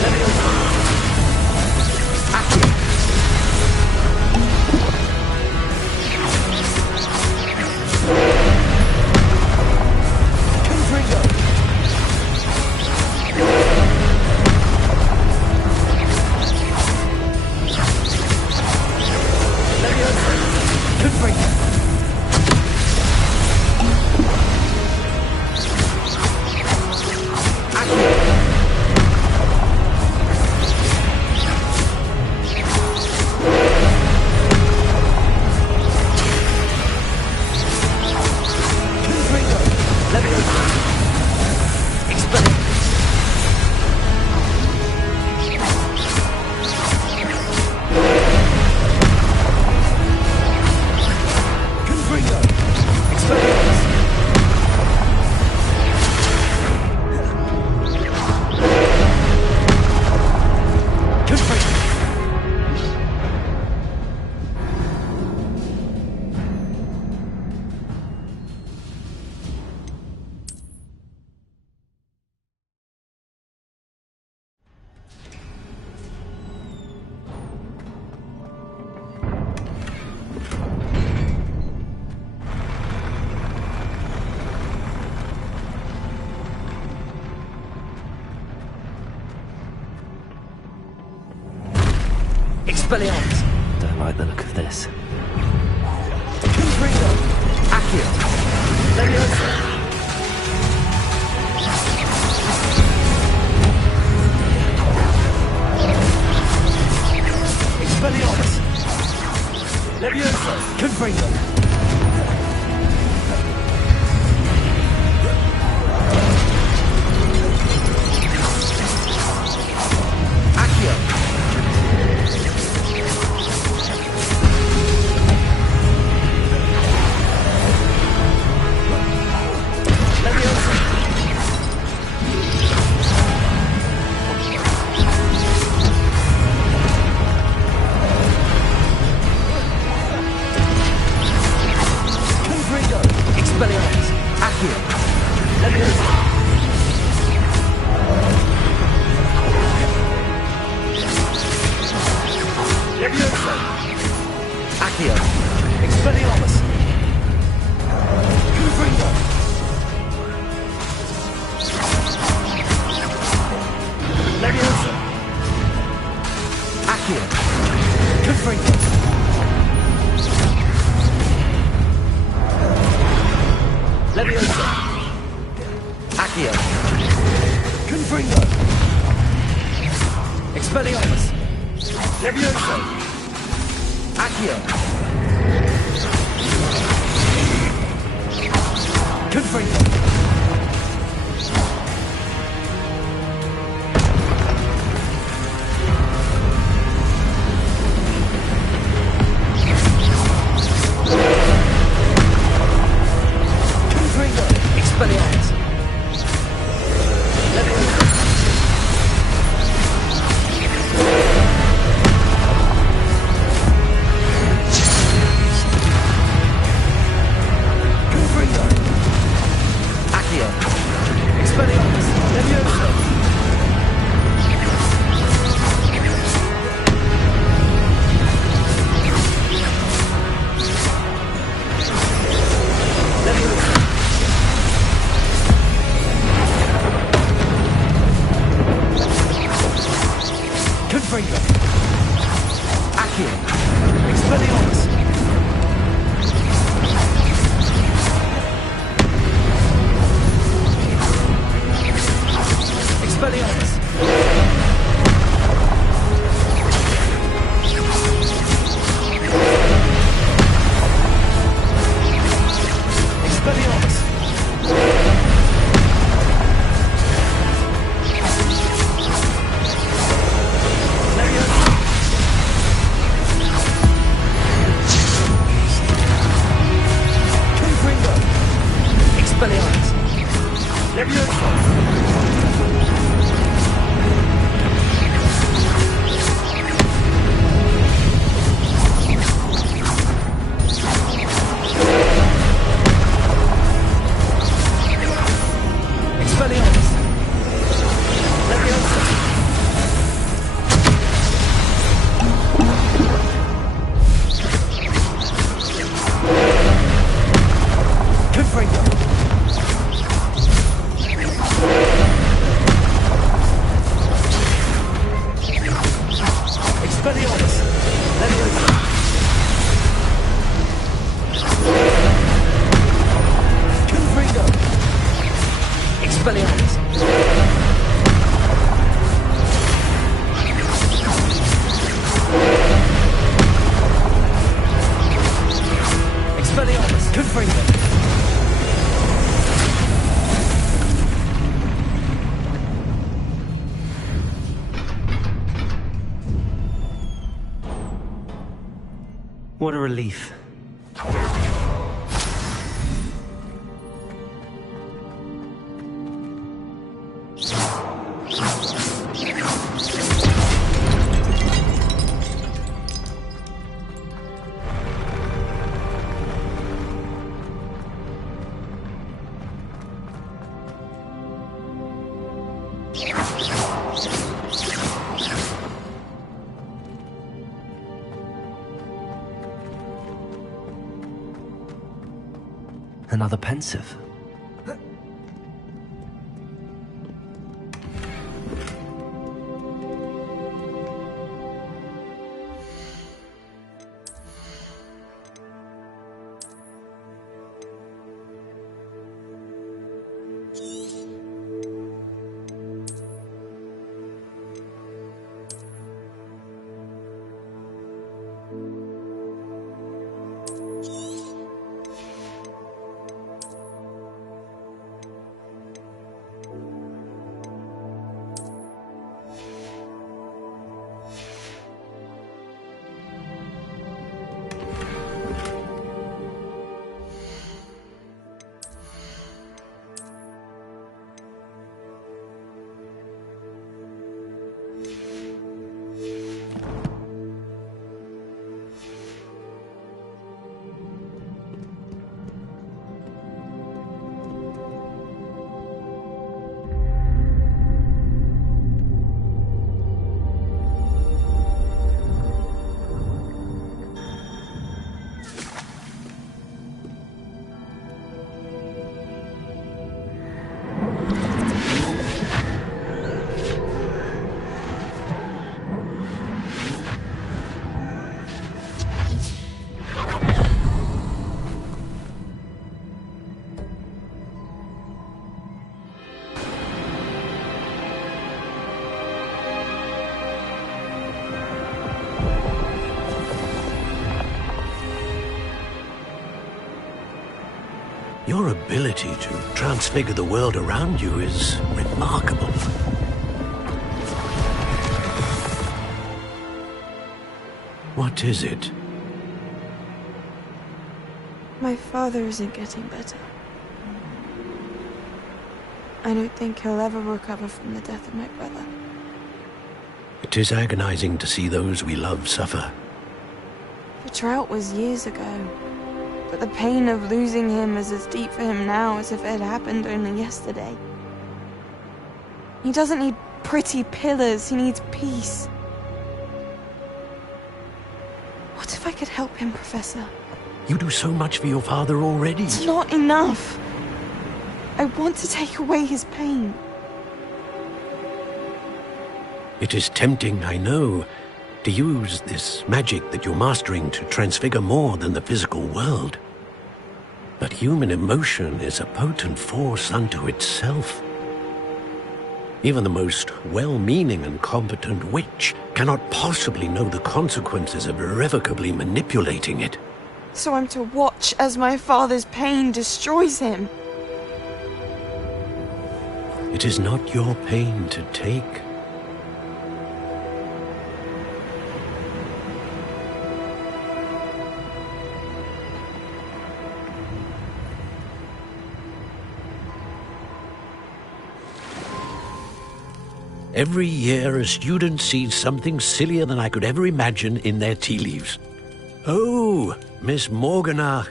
Leviosa! Accio! Confringo! Leviosa! Confringo! Expelliarmus! Don't like the look of this. Confringo! Accio! Leviosa! Expelliarmus! Leviosa! Confringo! Expelliarmus! Accio! Leviosa! Leviosa! Accio! Expelliarmus! Confringo! Leviosa! Accio! Confringo! Leviosa! Accio! Confringo! Expelliarmus! Leviosa! Accio! Confringo! Expelliarmus! Leviosa! Confringo! Accio! Expelliarmus! Leviosa! Leviosa! Confringo! Accio! Expelliarmus! Expelliarmus! Expelliarmus! Expelliarmus! Leviosa! What a relief. Another pensive. Your ability to transfigure the world around you is remarkable. What is it? My father isn't getting better. I don't think he'll ever recover from the death of my brother. It is agonizing to see those we love suffer. The drought was years ago, but the pain of losing him is as deep for him now as if it had happened only yesterday. He doesn't need pretty pillars, he needs peace. What if I could help him, Professor? You do so much for your father already. It's not enough. I want to take away his pain. It is tempting, I know, to use this magic that you're mastering to transfigure more than the physical world. But human emotion is a potent force unto itself. Even the most well-meaning and competent witch cannot possibly know the consequences of irrevocably manipulating it. So I'm to watch as my father's pain destroys him. It is not your pain to take. Every year, a student sees something sillier than I could ever imagine in their tea leaves. Oh, Miss Morganach,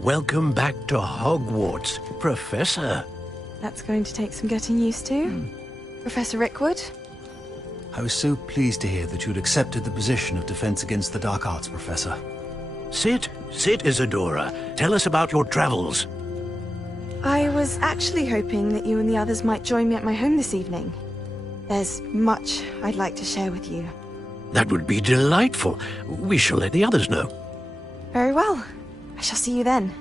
welcome back to Hogwarts, Professor. That's going to take some getting used to. Professor Rickwood? I was so pleased to hear that you'd accepted the position of Defense Against the Dark Arts, Professor. Sit, Isadora. Tell us about your travels. I was actually hoping that you and the others might join me at my home this evening. There's much I'd like to share with you. That would be delightful. We shall let the others know. Very well. I shall see you then.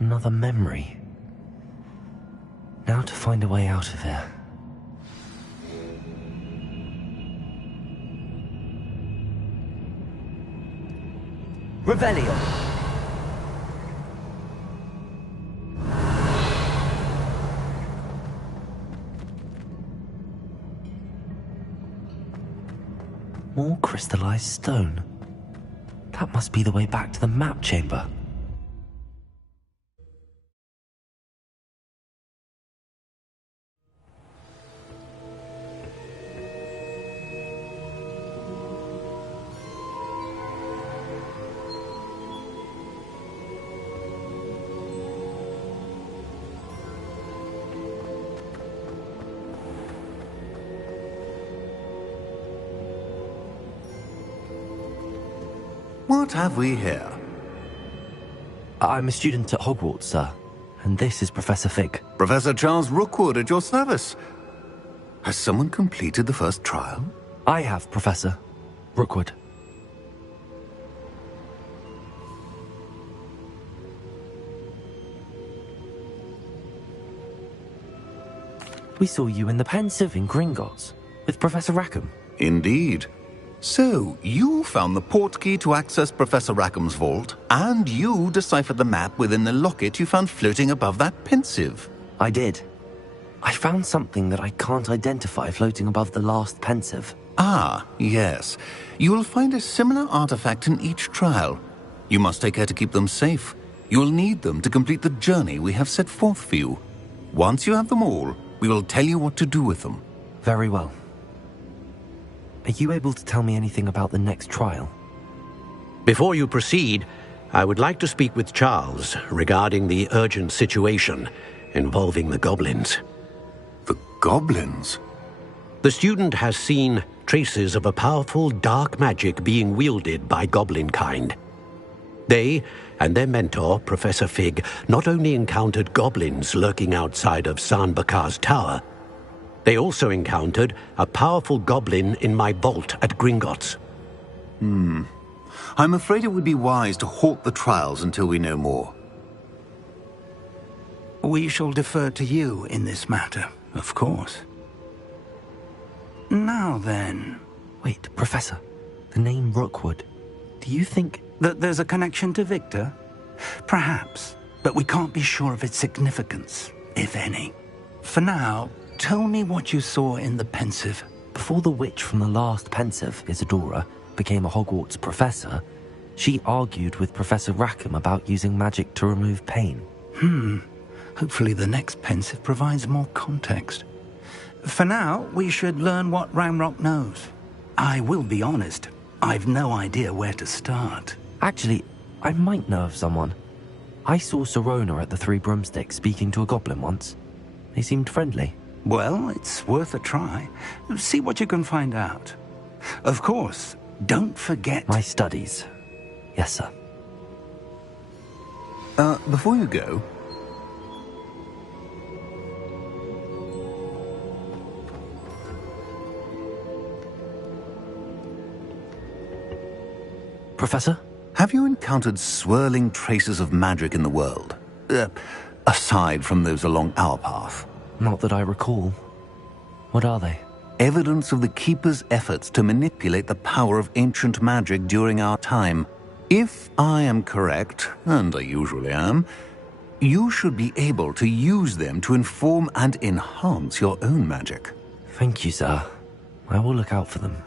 Another memory. Now to find a way out of here. Revelio. More crystallized stone. That must be the way back to the map chamber. What have we here? I'm a student at Hogwarts, sir. And this is Professor Fig. Professor Charles Rookwood at your service. Has someone completed the first trial? I have, Professor Rookwood. We saw you in the Pensive in Gringotts with Professor Rackham. Indeed. So, you found the portkey to access Professor Rackham's vault, and you deciphered the map within the locket you found floating above that Pensive. I did. I found something that I can't identify floating above the last Pensive. Ah, yes. You will find a similar artifact in each trial. You must take care to keep them safe. You will need them to complete the journey we have set forth for you. Once you have them all, we will tell you what to do with them. Very well. Are you able to tell me anything about the next trial? Before you proceed, I would like to speak with Charles regarding the urgent situation involving the goblins. The goblins? The student has seen traces of a powerful dark magic being wielded by goblin kind. They and their mentor, Professor Fig, not only encountered goblins lurking outside of San Bakar's tower, they also encountered a powerful goblin in my vault at Gringotts. I'm afraid it would be wise to halt the trials until we know more. We shall defer to you in this matter, of course. Now then... Wait, Professor. The name Rookwood. Do you think... that there's a connection to Victor? Perhaps, but we can't be sure of its significance, if any. For now, tell me what you saw in the Pensive. Before the witch from the last Pensive, Isadora, became a Hogwarts professor, she argued with Professor Rackham about using magic to remove pain. Hopefully the next Pensive provides more context. For now, we should learn what Ramrock knows. I will be honest, I've no idea where to start. Actually, I might know of someone. I saw Sirona at the Three Broomsticks speaking to a goblin once. They seemed friendly. Well, it's worth a try. See what you can find out. Of course, don't forget... My studies. Yes, sir. Before you go... Professor? Have you encountered swirling traces of magic in the world? Aside from those along our path? Not that I recall. What are they? Evidence of the Keeper's efforts to manipulate the power of ancient magic during our time. If I am correct, and I usually am, you should be able to use them to inform and enhance your own magic. Thank you, sir. I will look out for them.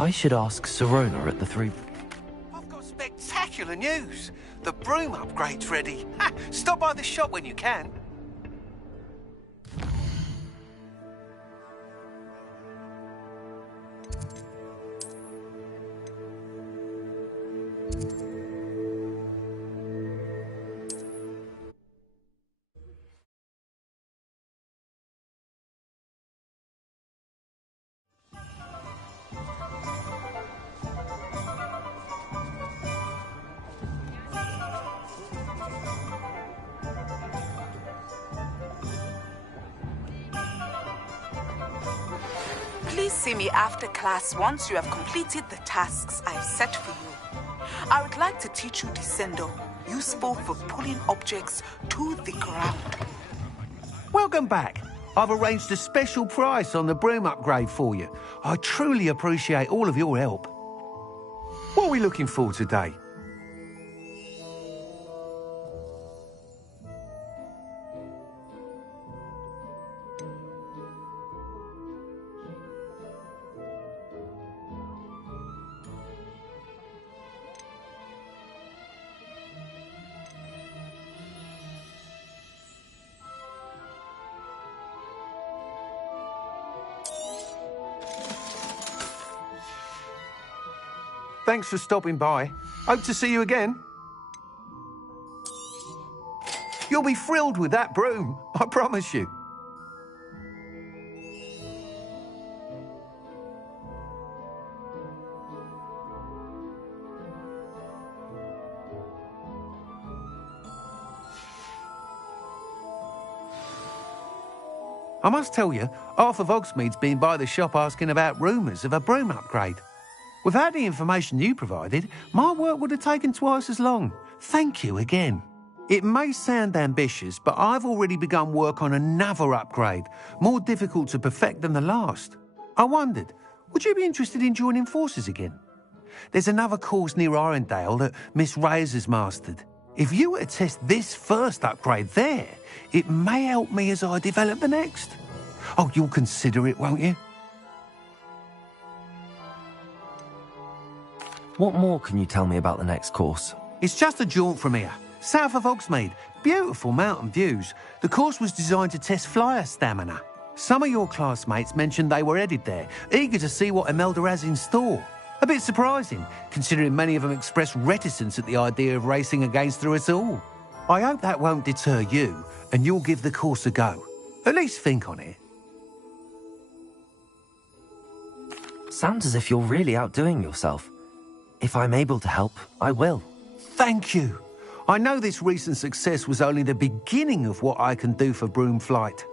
I should ask Sirona at the Three... I've got spectacular news. The broom upgrade's ready. Ha! Stop by the shop when you can. Please see me after class once you have completed the tasks I've set for you. I would like to teach you Descendo, useful for pulling objects to the ground. Welcome back. I've arranged a special price on the broom upgrade for you. I truly appreciate all of your help. What are we looking for today? Thanks for stopping by. Hope to see you again. You'll be thrilled with that broom, I promise you. I must tell you, half of Hogsmeade's been by the shop asking about rumours of a broom upgrade. Without the information you provided, my work would have taken twice as long. Thank you again. It may sound ambitious, but I've already begun work on another upgrade, more difficult to perfect than the last. I wondered, would you be interested in joining forces again? There's another course near Irondale that Miss Reyes has mastered. If you were to test this first upgrade there, it may help me as I develop the next. Oh, you'll consider it, won't you? What more can you tell me about the next course? It's just a jaunt from here, south of Hogsmeade. Beautiful mountain views. The course was designed to test flyer stamina. Some of your classmates mentioned they were headed there, eager to see what Imelda has in store. A bit surprising, considering many of them expressed reticence at the idea of racing against her at all. I hope that won't deter you, and you'll give the course a go. At least think on it. Sounds as if you're really outdoing yourself. If I'm able to help, I will. Thank you. I know this recent success was only the beginning of what I can do for broom flight.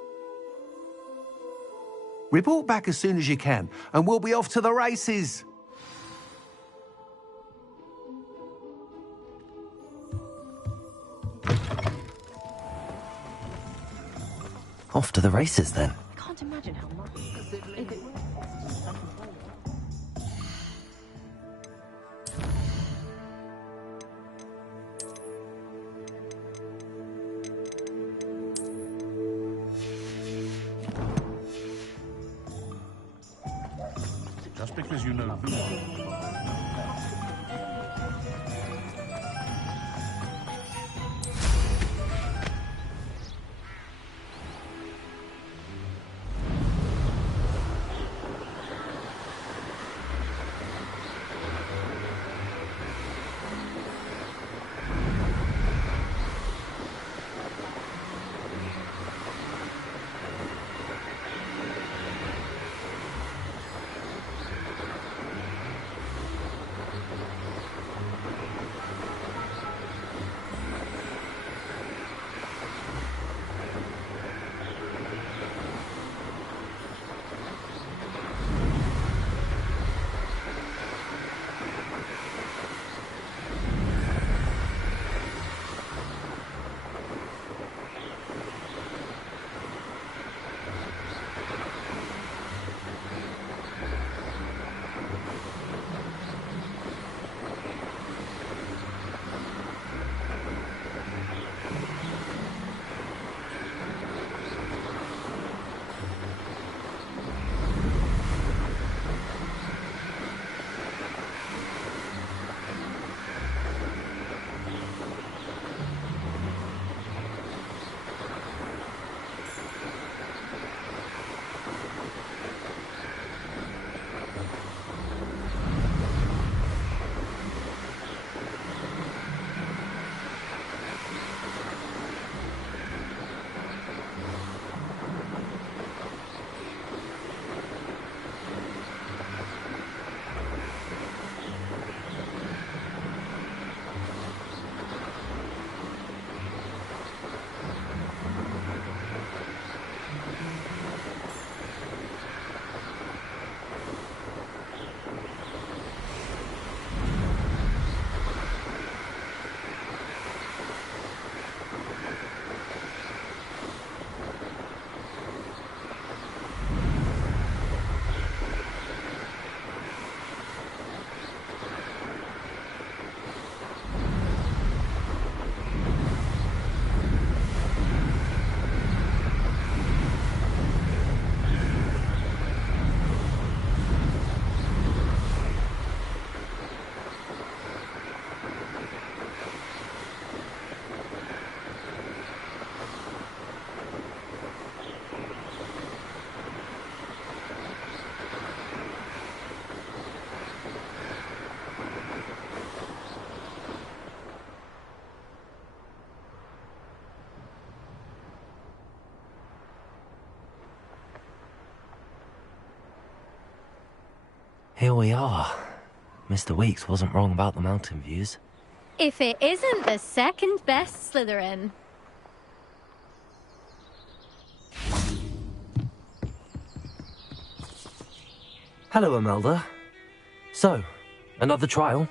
Report back as soon as you can, and we'll be off to the races. Off to the races, then. I can't imagine how much. If it Just because you know who. Here we are. Mr. Weeks wasn't wrong about the mountain views. If it isn't the second best Slytherin. Hello, Imelda. So, another trial?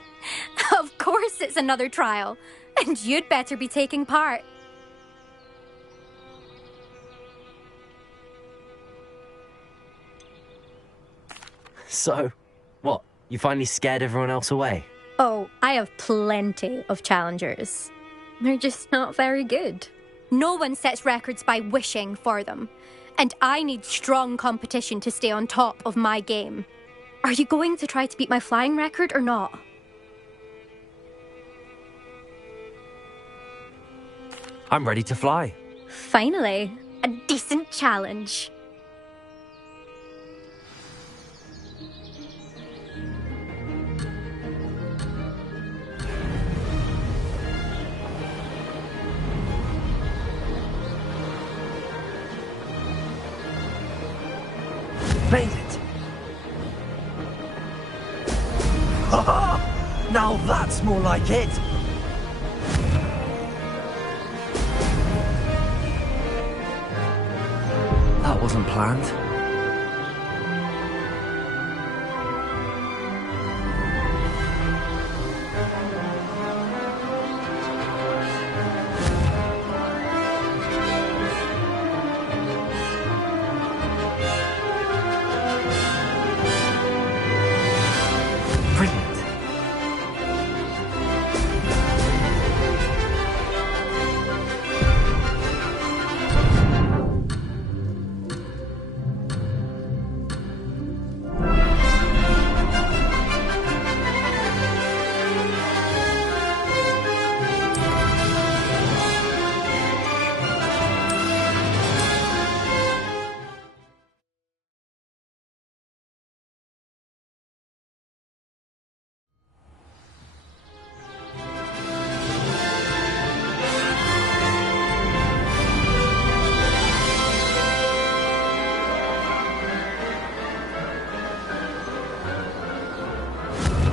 Of course it's another trial. And you'd better be taking part. So, what? You finally scared everyone else away? Oh, I have plenty of challengers. They're just not very good. No one sets records by wishing for them. And I need strong competition to stay on top of my game. Are you going to try to beat my flying record or not? I'm ready to fly. Finally, a decent challenge. Made it! Now that's more like it! That wasn't planned. Brilliant.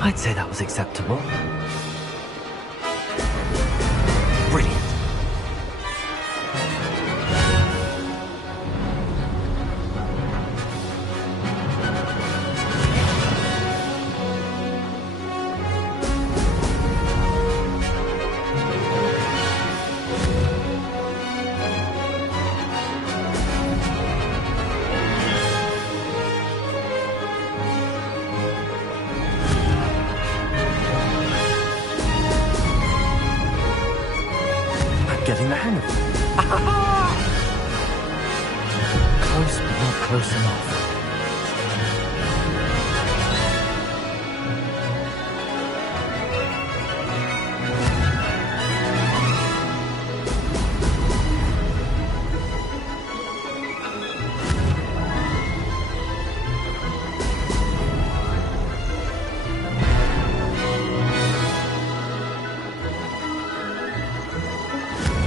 I'd say that was acceptable. Brilliant. Getting the hang of it. Close, but not close enough.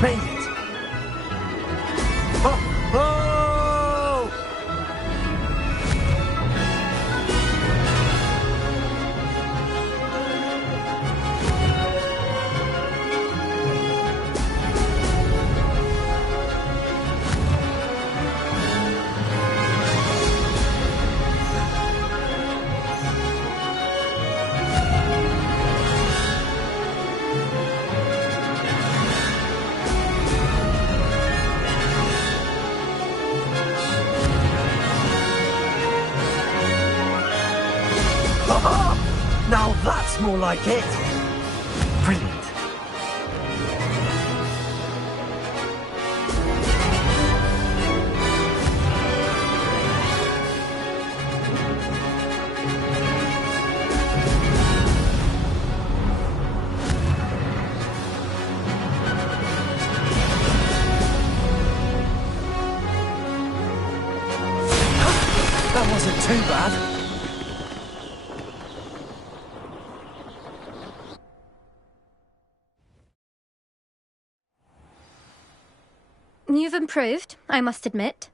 Made it! Oh! Oh! Now that's more like it! Brilliant. That wasn't too bad. You've improved, I must admit.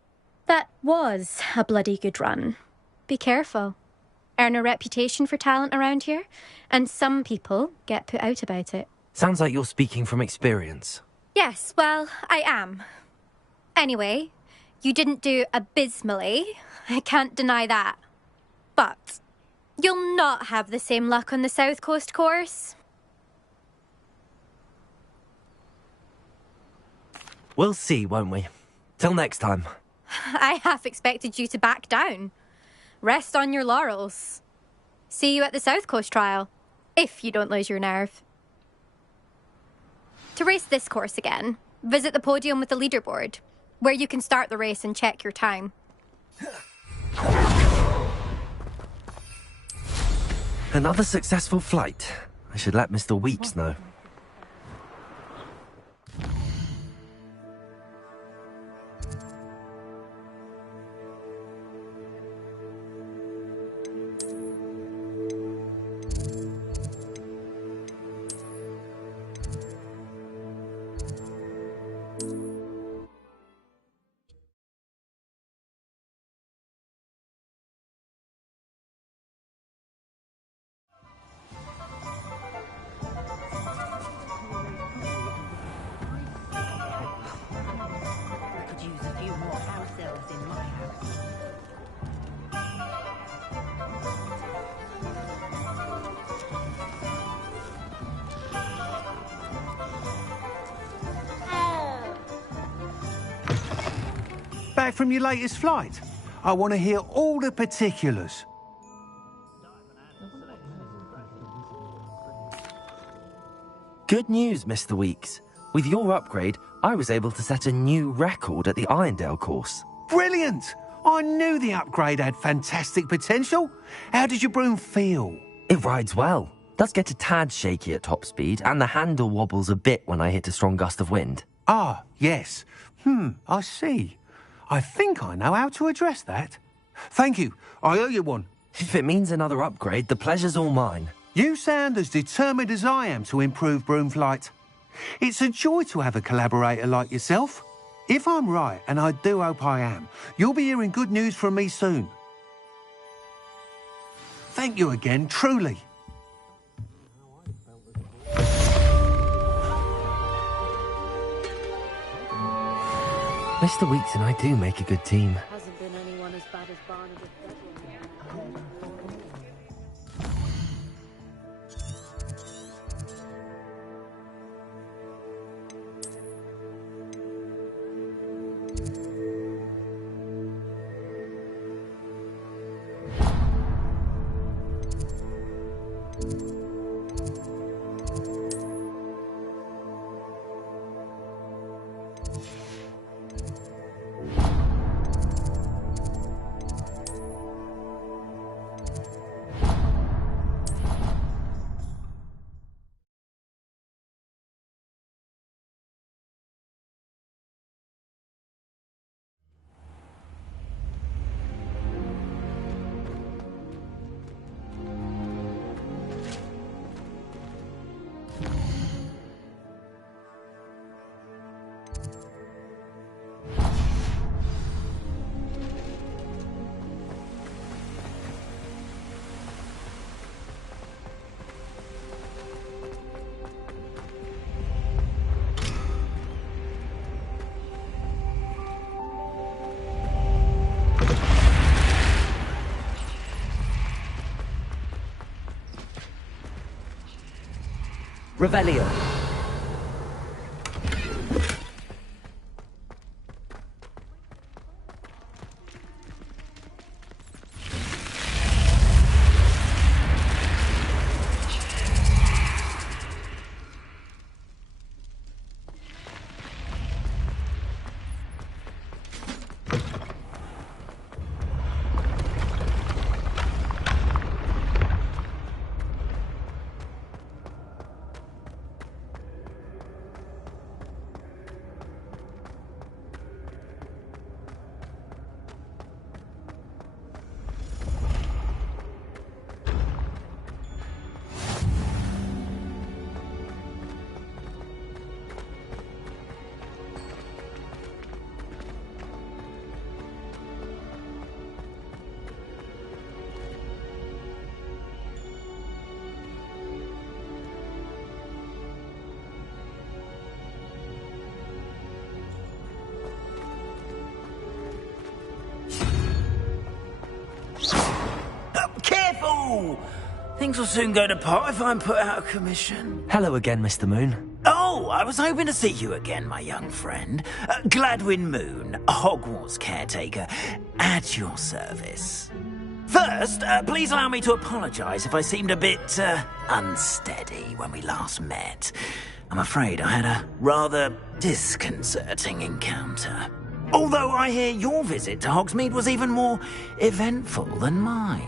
That was a bloody good run. Be careful. earn a reputation for talent around here, and some people get put out about it. Sounds like you're speaking from experience. Yes, well, I am. Anyway, you didn't do abysmally. I can't deny that. But you'll not have the same luck on the South Coast course. We'll see, won't we? Till next time. I half expected you to back down. Rest on your laurels. See you at the South Coast trial, if you don't lose your nerve. To race this course again, visit the podium with the leaderboard, where you can start the race and check your time. Another successful flight. I should let Mr. Weeks know. Back from your latest flight? I want to hear all the particulars. Good news, Mr. Weeks. With your upgrade, I was able to set a new record at the Irondale course. Brilliant! I knew the upgrade had fantastic potential. How did your broom feel? It rides well. Does get a tad shaky at top speed, and the handle wobbles a bit when I hit a strong gust of wind. Ah, yes. I see. I think I know how to address that. Thank you. I owe you one. If it means another upgrade, the pleasure's all mine. You sound as determined as I am to improve broom flight. It's a joy to have a collaborator like yourself. If I'm right, and I do hope I am, you'll be hearing good news from me soon. Thank you again, truly. Mr. Weeks and I do make a good team. Hasn't been anyone as bad as Barnabas. Revelio. Oh, things will soon go to pot if I'm put out of commission. Hello again, Mr. Moon. Oh, I was hoping to see you again, my young friend. Gladwin Moon, Hogwarts caretaker, at your service. First, please allow me to apologise if I seemed a bit, unsteady when we last met. I'm afraid I had a rather disconcerting encounter. Although I hear your visit to Hogsmeade was even more eventful than mine.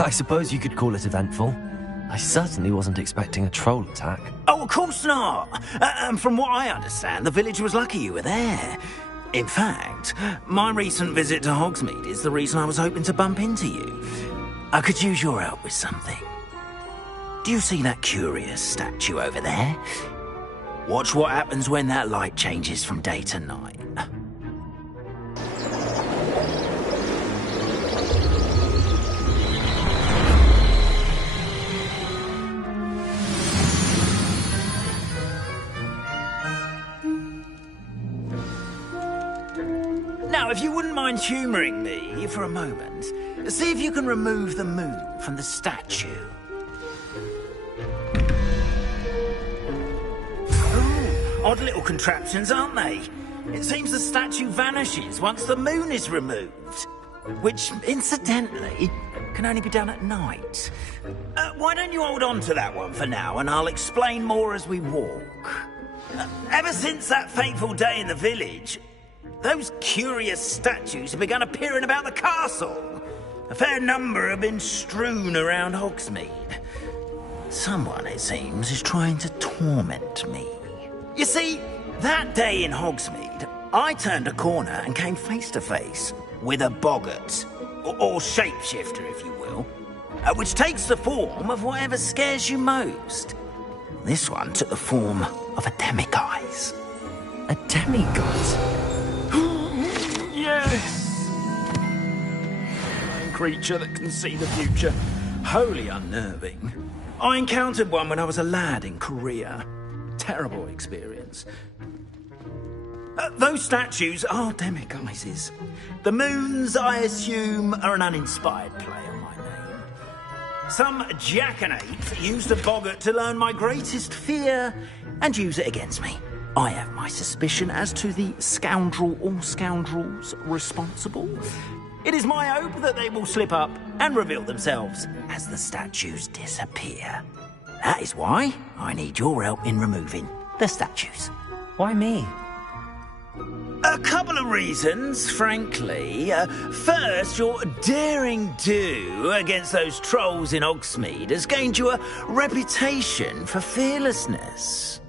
I suppose you could call it eventful. I certainly wasn't expecting a troll attack. Oh, of course not. And from what I understand, the village was lucky you were there. In fact, my recent visit to Hogsmeade is the reason I was hoping to bump into you. I could use your help with something. Do you see that curious statue over there? Watch what happens when that light changes from day to night. Now, if you wouldn't mind humouring me for a moment, see if you can remove the moon from the statue. Ooh, odd little contraptions, aren't they? It seems the statue vanishes once the moon is removed. Which, incidentally, can only be done at night. Why don't you hold on to that one for now, and I'll explain more as we walk. Ever since that fateful day in the village, those curious statues have begun appearing about the castle. A fair number have been strewn around Hogsmeade. Someone, it seems, is trying to torment me. You see, that day in Hogsmeade, I turned a corner and came face to face with a boggart, or shapeshifter, if you will, which takes the form of whatever scares you most. This one took the form of a demiguise. A demiguise? Yes! A creature that can see the future. Wholly unnerving. I encountered one when I was a lad in Korea. Terrible experience. Those statues are demiguises. The moons, I assume, are an uninspired play on my name. Some jackanape used a boggart to learn my greatest fear and use it against me. I have my suspicion as to the scoundrel or scoundrels responsible. It is my hope that they will slip up and reveal themselves as the statues disappear. That is why I need your help in removing the statues. Why me? A couple of reasons, frankly. First, your daring do against those trolls in Hogsmeade has gained you a reputation for fearlessness.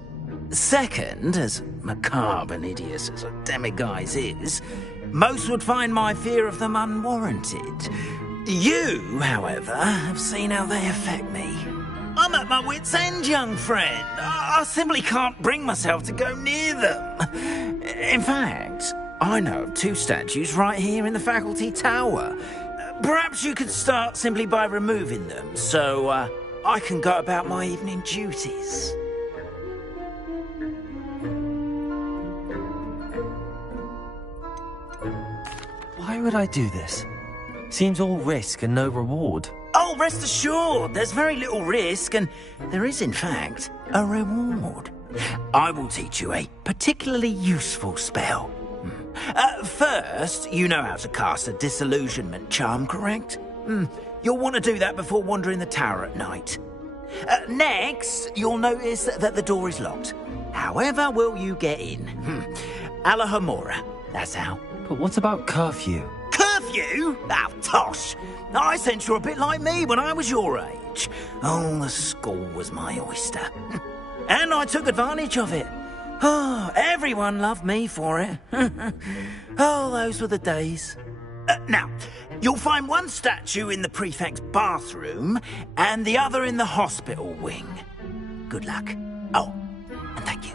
Second, as macabre and hideous as a demiguise is, most would find my fear of them unwarranted. You, however, have seen how they affect me. I'm at my wit's end, young friend. I simply can't bring myself to go near them. In fact, I know of two statues right here in the faculty tower. Perhaps you could start simply by removing them, so I can go about my evening duties. Why would I do this? Seems all risk and no reward. Oh, rest assured, there's very little risk, and there is, in fact, a reward. I will teach you a particularly useful spell. First, you know how to cast a disillusionment charm, correct? You'll want to do that before wandering the tower at night. Next, you'll notice that the door is locked. However will you get in? Alahomora, that's how. But what about curfew? Curfew? Oh, tosh. I sense you're a bit like me when I was your age. Oh, the school was my oyster. And I took advantage of it. Oh, everyone loved me for it. Oh, those were the days. Now, you'll find one statue in the prefect's bathroom and the other in the hospital wing. Good luck. Oh, and thank you.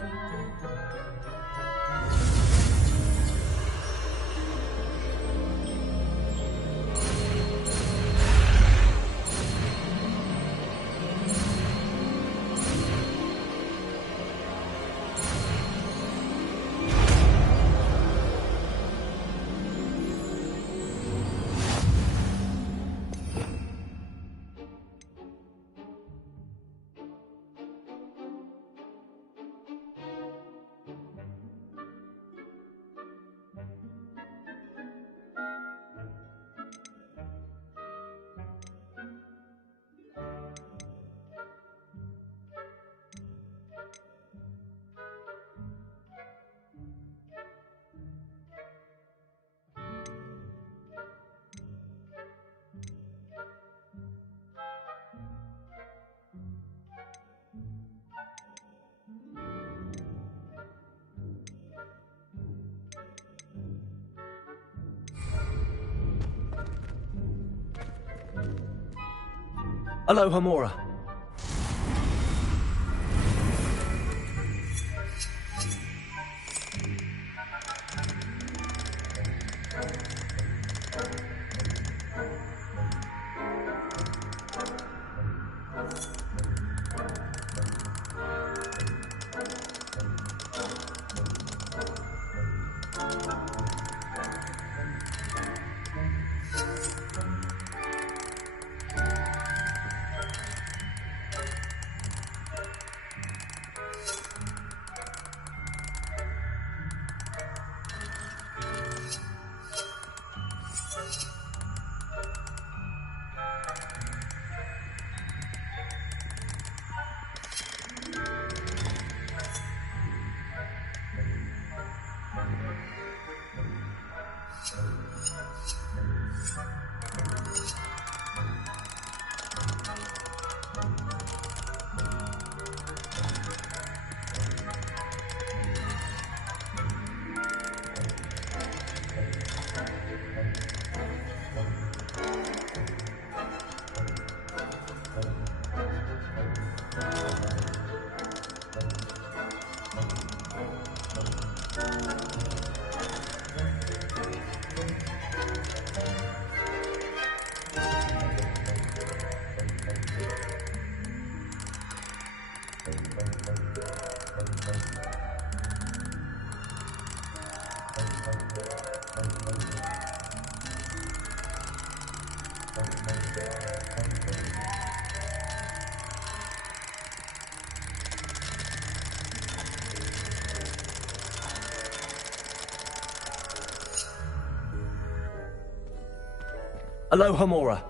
Aloha Mora. Aloha Mora.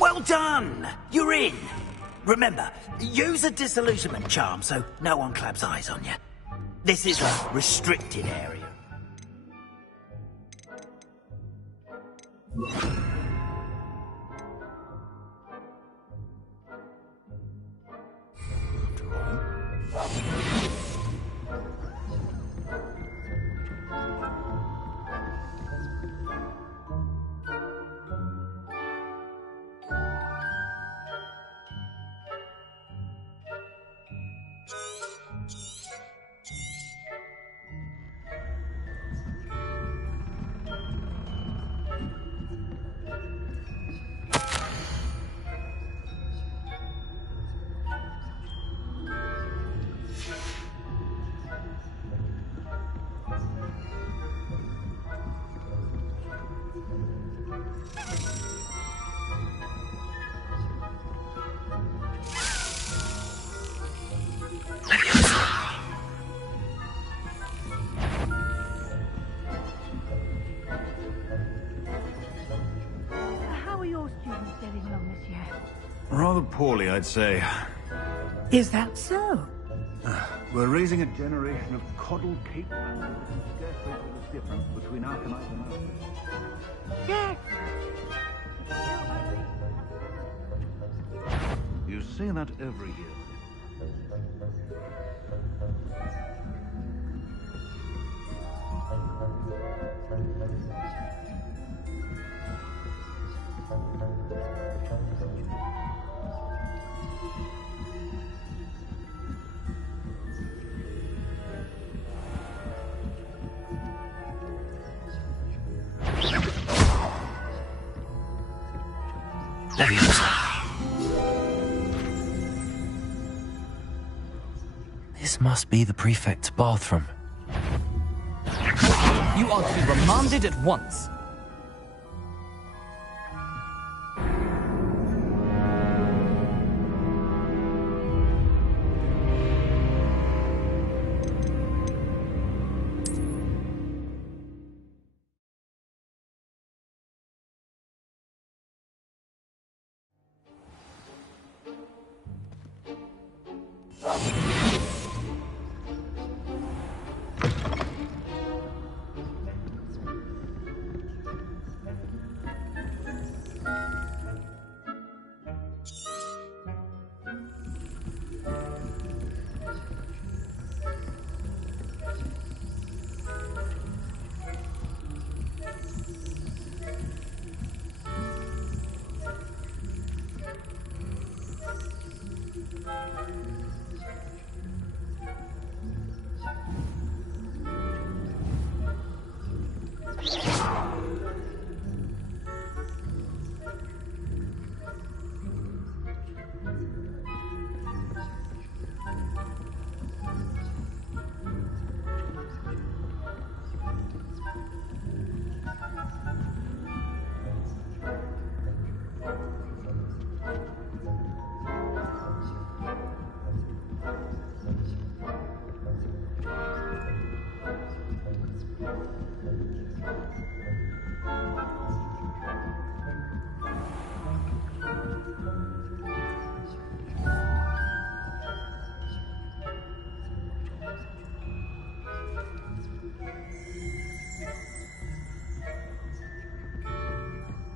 Well done! You're in! Remember, use a disillusionment charm so no one claps eyes on you. This is a restricted area. Rather poorly, I'd say. Is that so? We're raising a generation of coddled cape masters who scarcely know the difference between Arcanite and others. Yes! You say that every year. Leviosa. This must be the prefect's bathroom. You are to be remanded at once.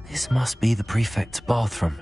This must be the prefect's bathroom.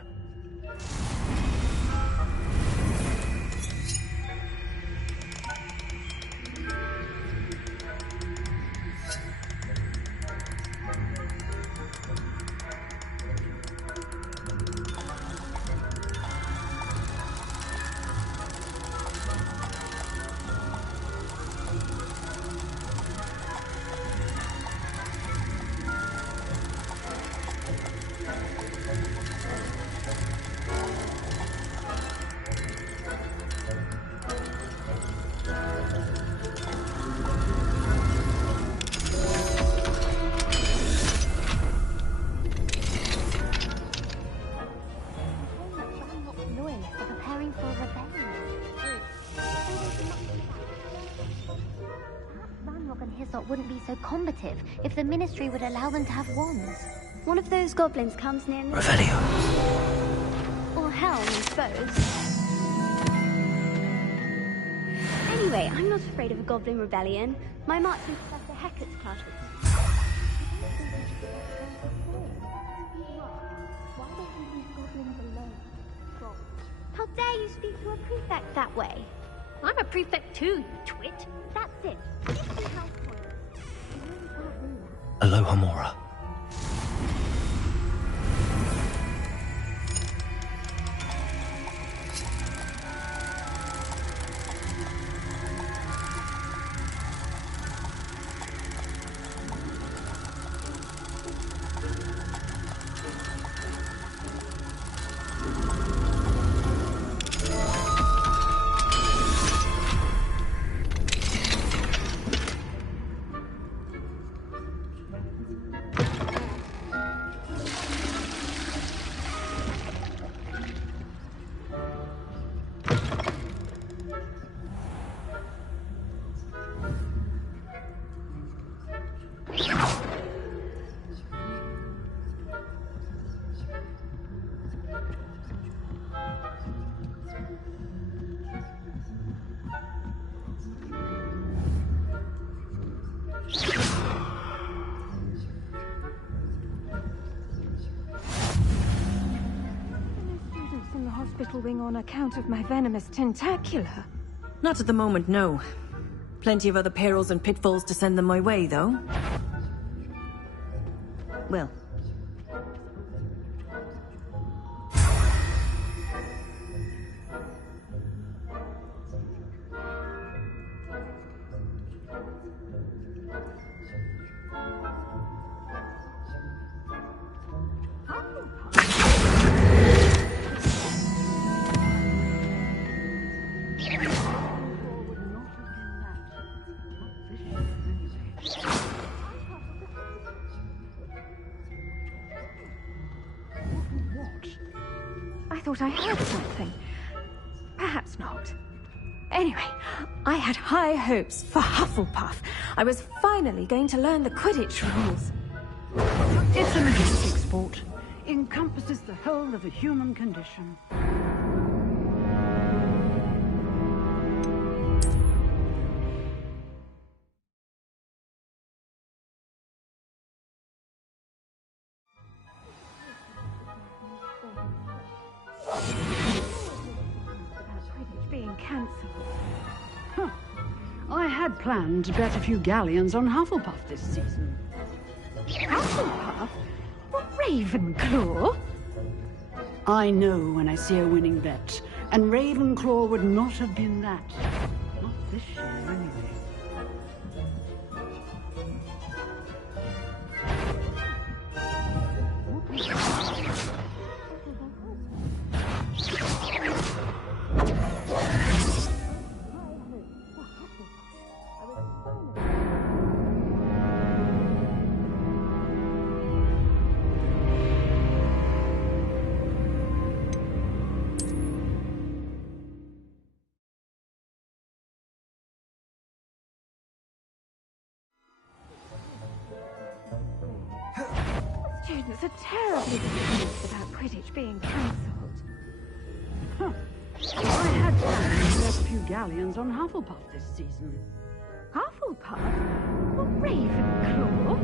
Wouldn't be so combative if the Ministry would allow them to have wands. One of those goblins comes near me. Revelio. Or Helm, I suppose. Anyway, I'm not afraid of a goblin rebellion. My marching Professor Hecat's class was... How dare you speak to a prefect that way? I'm a prefect too, you twit. That's it. Aloha Mora. In the hospital wing on account of my venomous tentacula. Not at the moment, no. Plenty of other perils and pitfalls to send them my way, though. Well. I thought I heard something. Perhaps not. Anyway, I had high hopes for Hufflepuff. I was finally going to learn the Quidditch rules. It's a majestic sport. Encompasses the whole of the human condition. Being cancelled. Huh. I had planned to bet a few galleons on Hufflepuff this season. Hufflepuff? Ravenclaw? I know when I see a winning bet, and Ravenclaw would not have been that. Not this year, anyway. Students are terribly confused about Quidditch being cancelled. Huh. I had planned to bet a few galleons on Hufflepuff this season. Hufflepuff? Ravenclaw?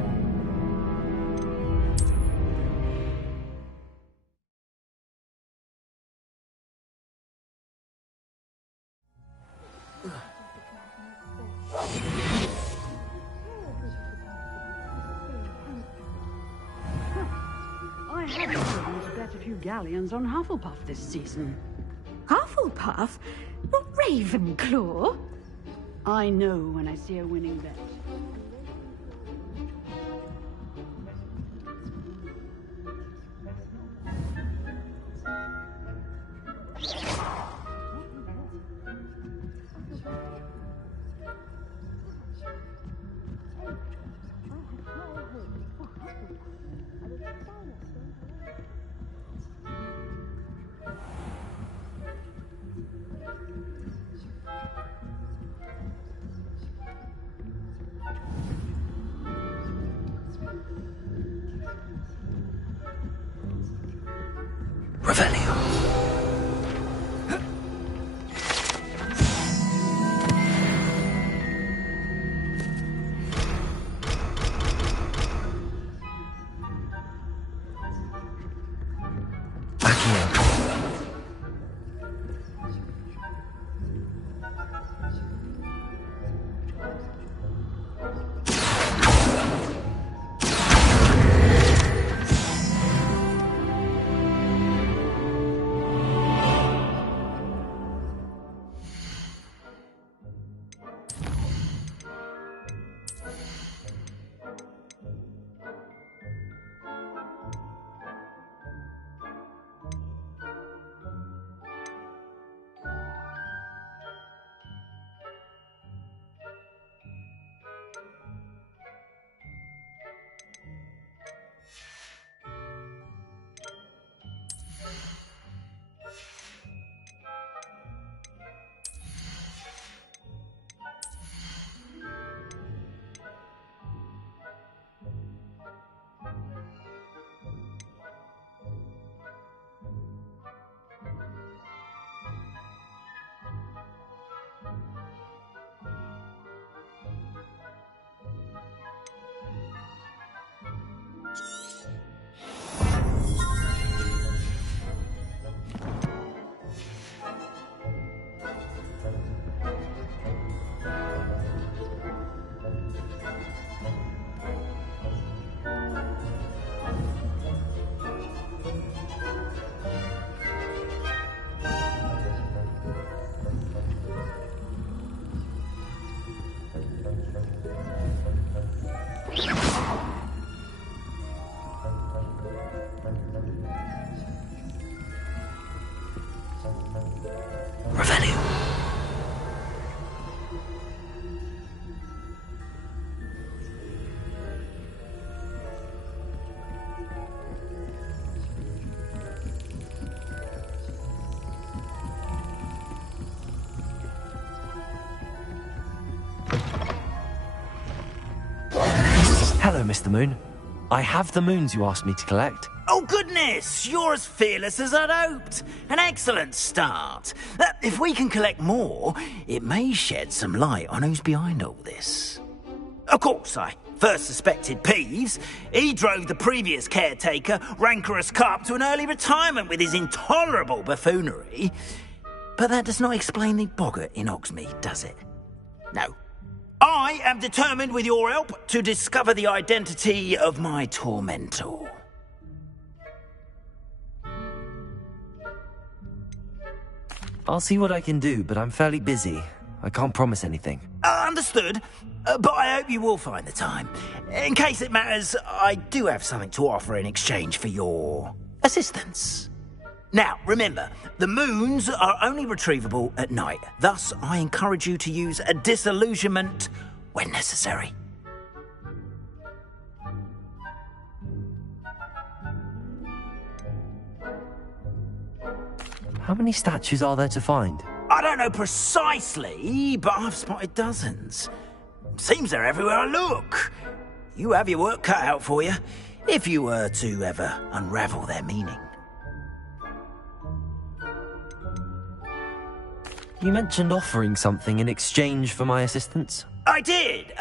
I had planned to bet a few galleons on Hufflepuff this season. Hufflepuff? Ravenclaw? I know when I see a winning bet. Mr. Moon. I have the moons you asked me to collect. Oh, goodness! You're as fearless as I'd hoped. An excellent start. If we can collect more, it may shed some light on who's behind all this. Of course, I first suspected Peeves. He drove the previous caretaker, Rancorous Carp, to an early retirement with his intolerable buffoonery. But that does not explain the boggart in Hogsmeade, does it? No. I am determined, with your help, to discover the identity of my tormentor. I'll see what I can do, but I'm fairly busy. I can't promise anything. Understood. But I hope you will find the time. In case it matters, I do have something to offer in exchange for your assistance. Now, remember, the moons are only retrievable at night. Thus, I encourage you to use a disillusionment when necessary. How many statues are there to find? I don't know precisely, but I've spotted dozens. Seems they're everywhere I look. You have your work cut out for you, if you were to ever unravel their meaning. You mentioned offering something in exchange for my assistance? I did.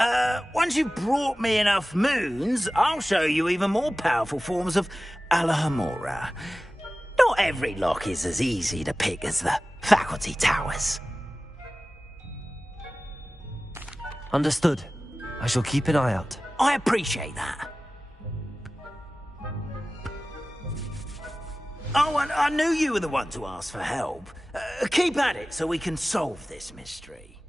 Once you've brought me enough moons, I'll show you even more powerful forms of Alahamora. Not every lock is as easy to pick as the faculty towers. Understood. I shall keep an eye out. I appreciate that. Oh, and I knew you were the one to ask for help. Keep at it so we can solve this mystery.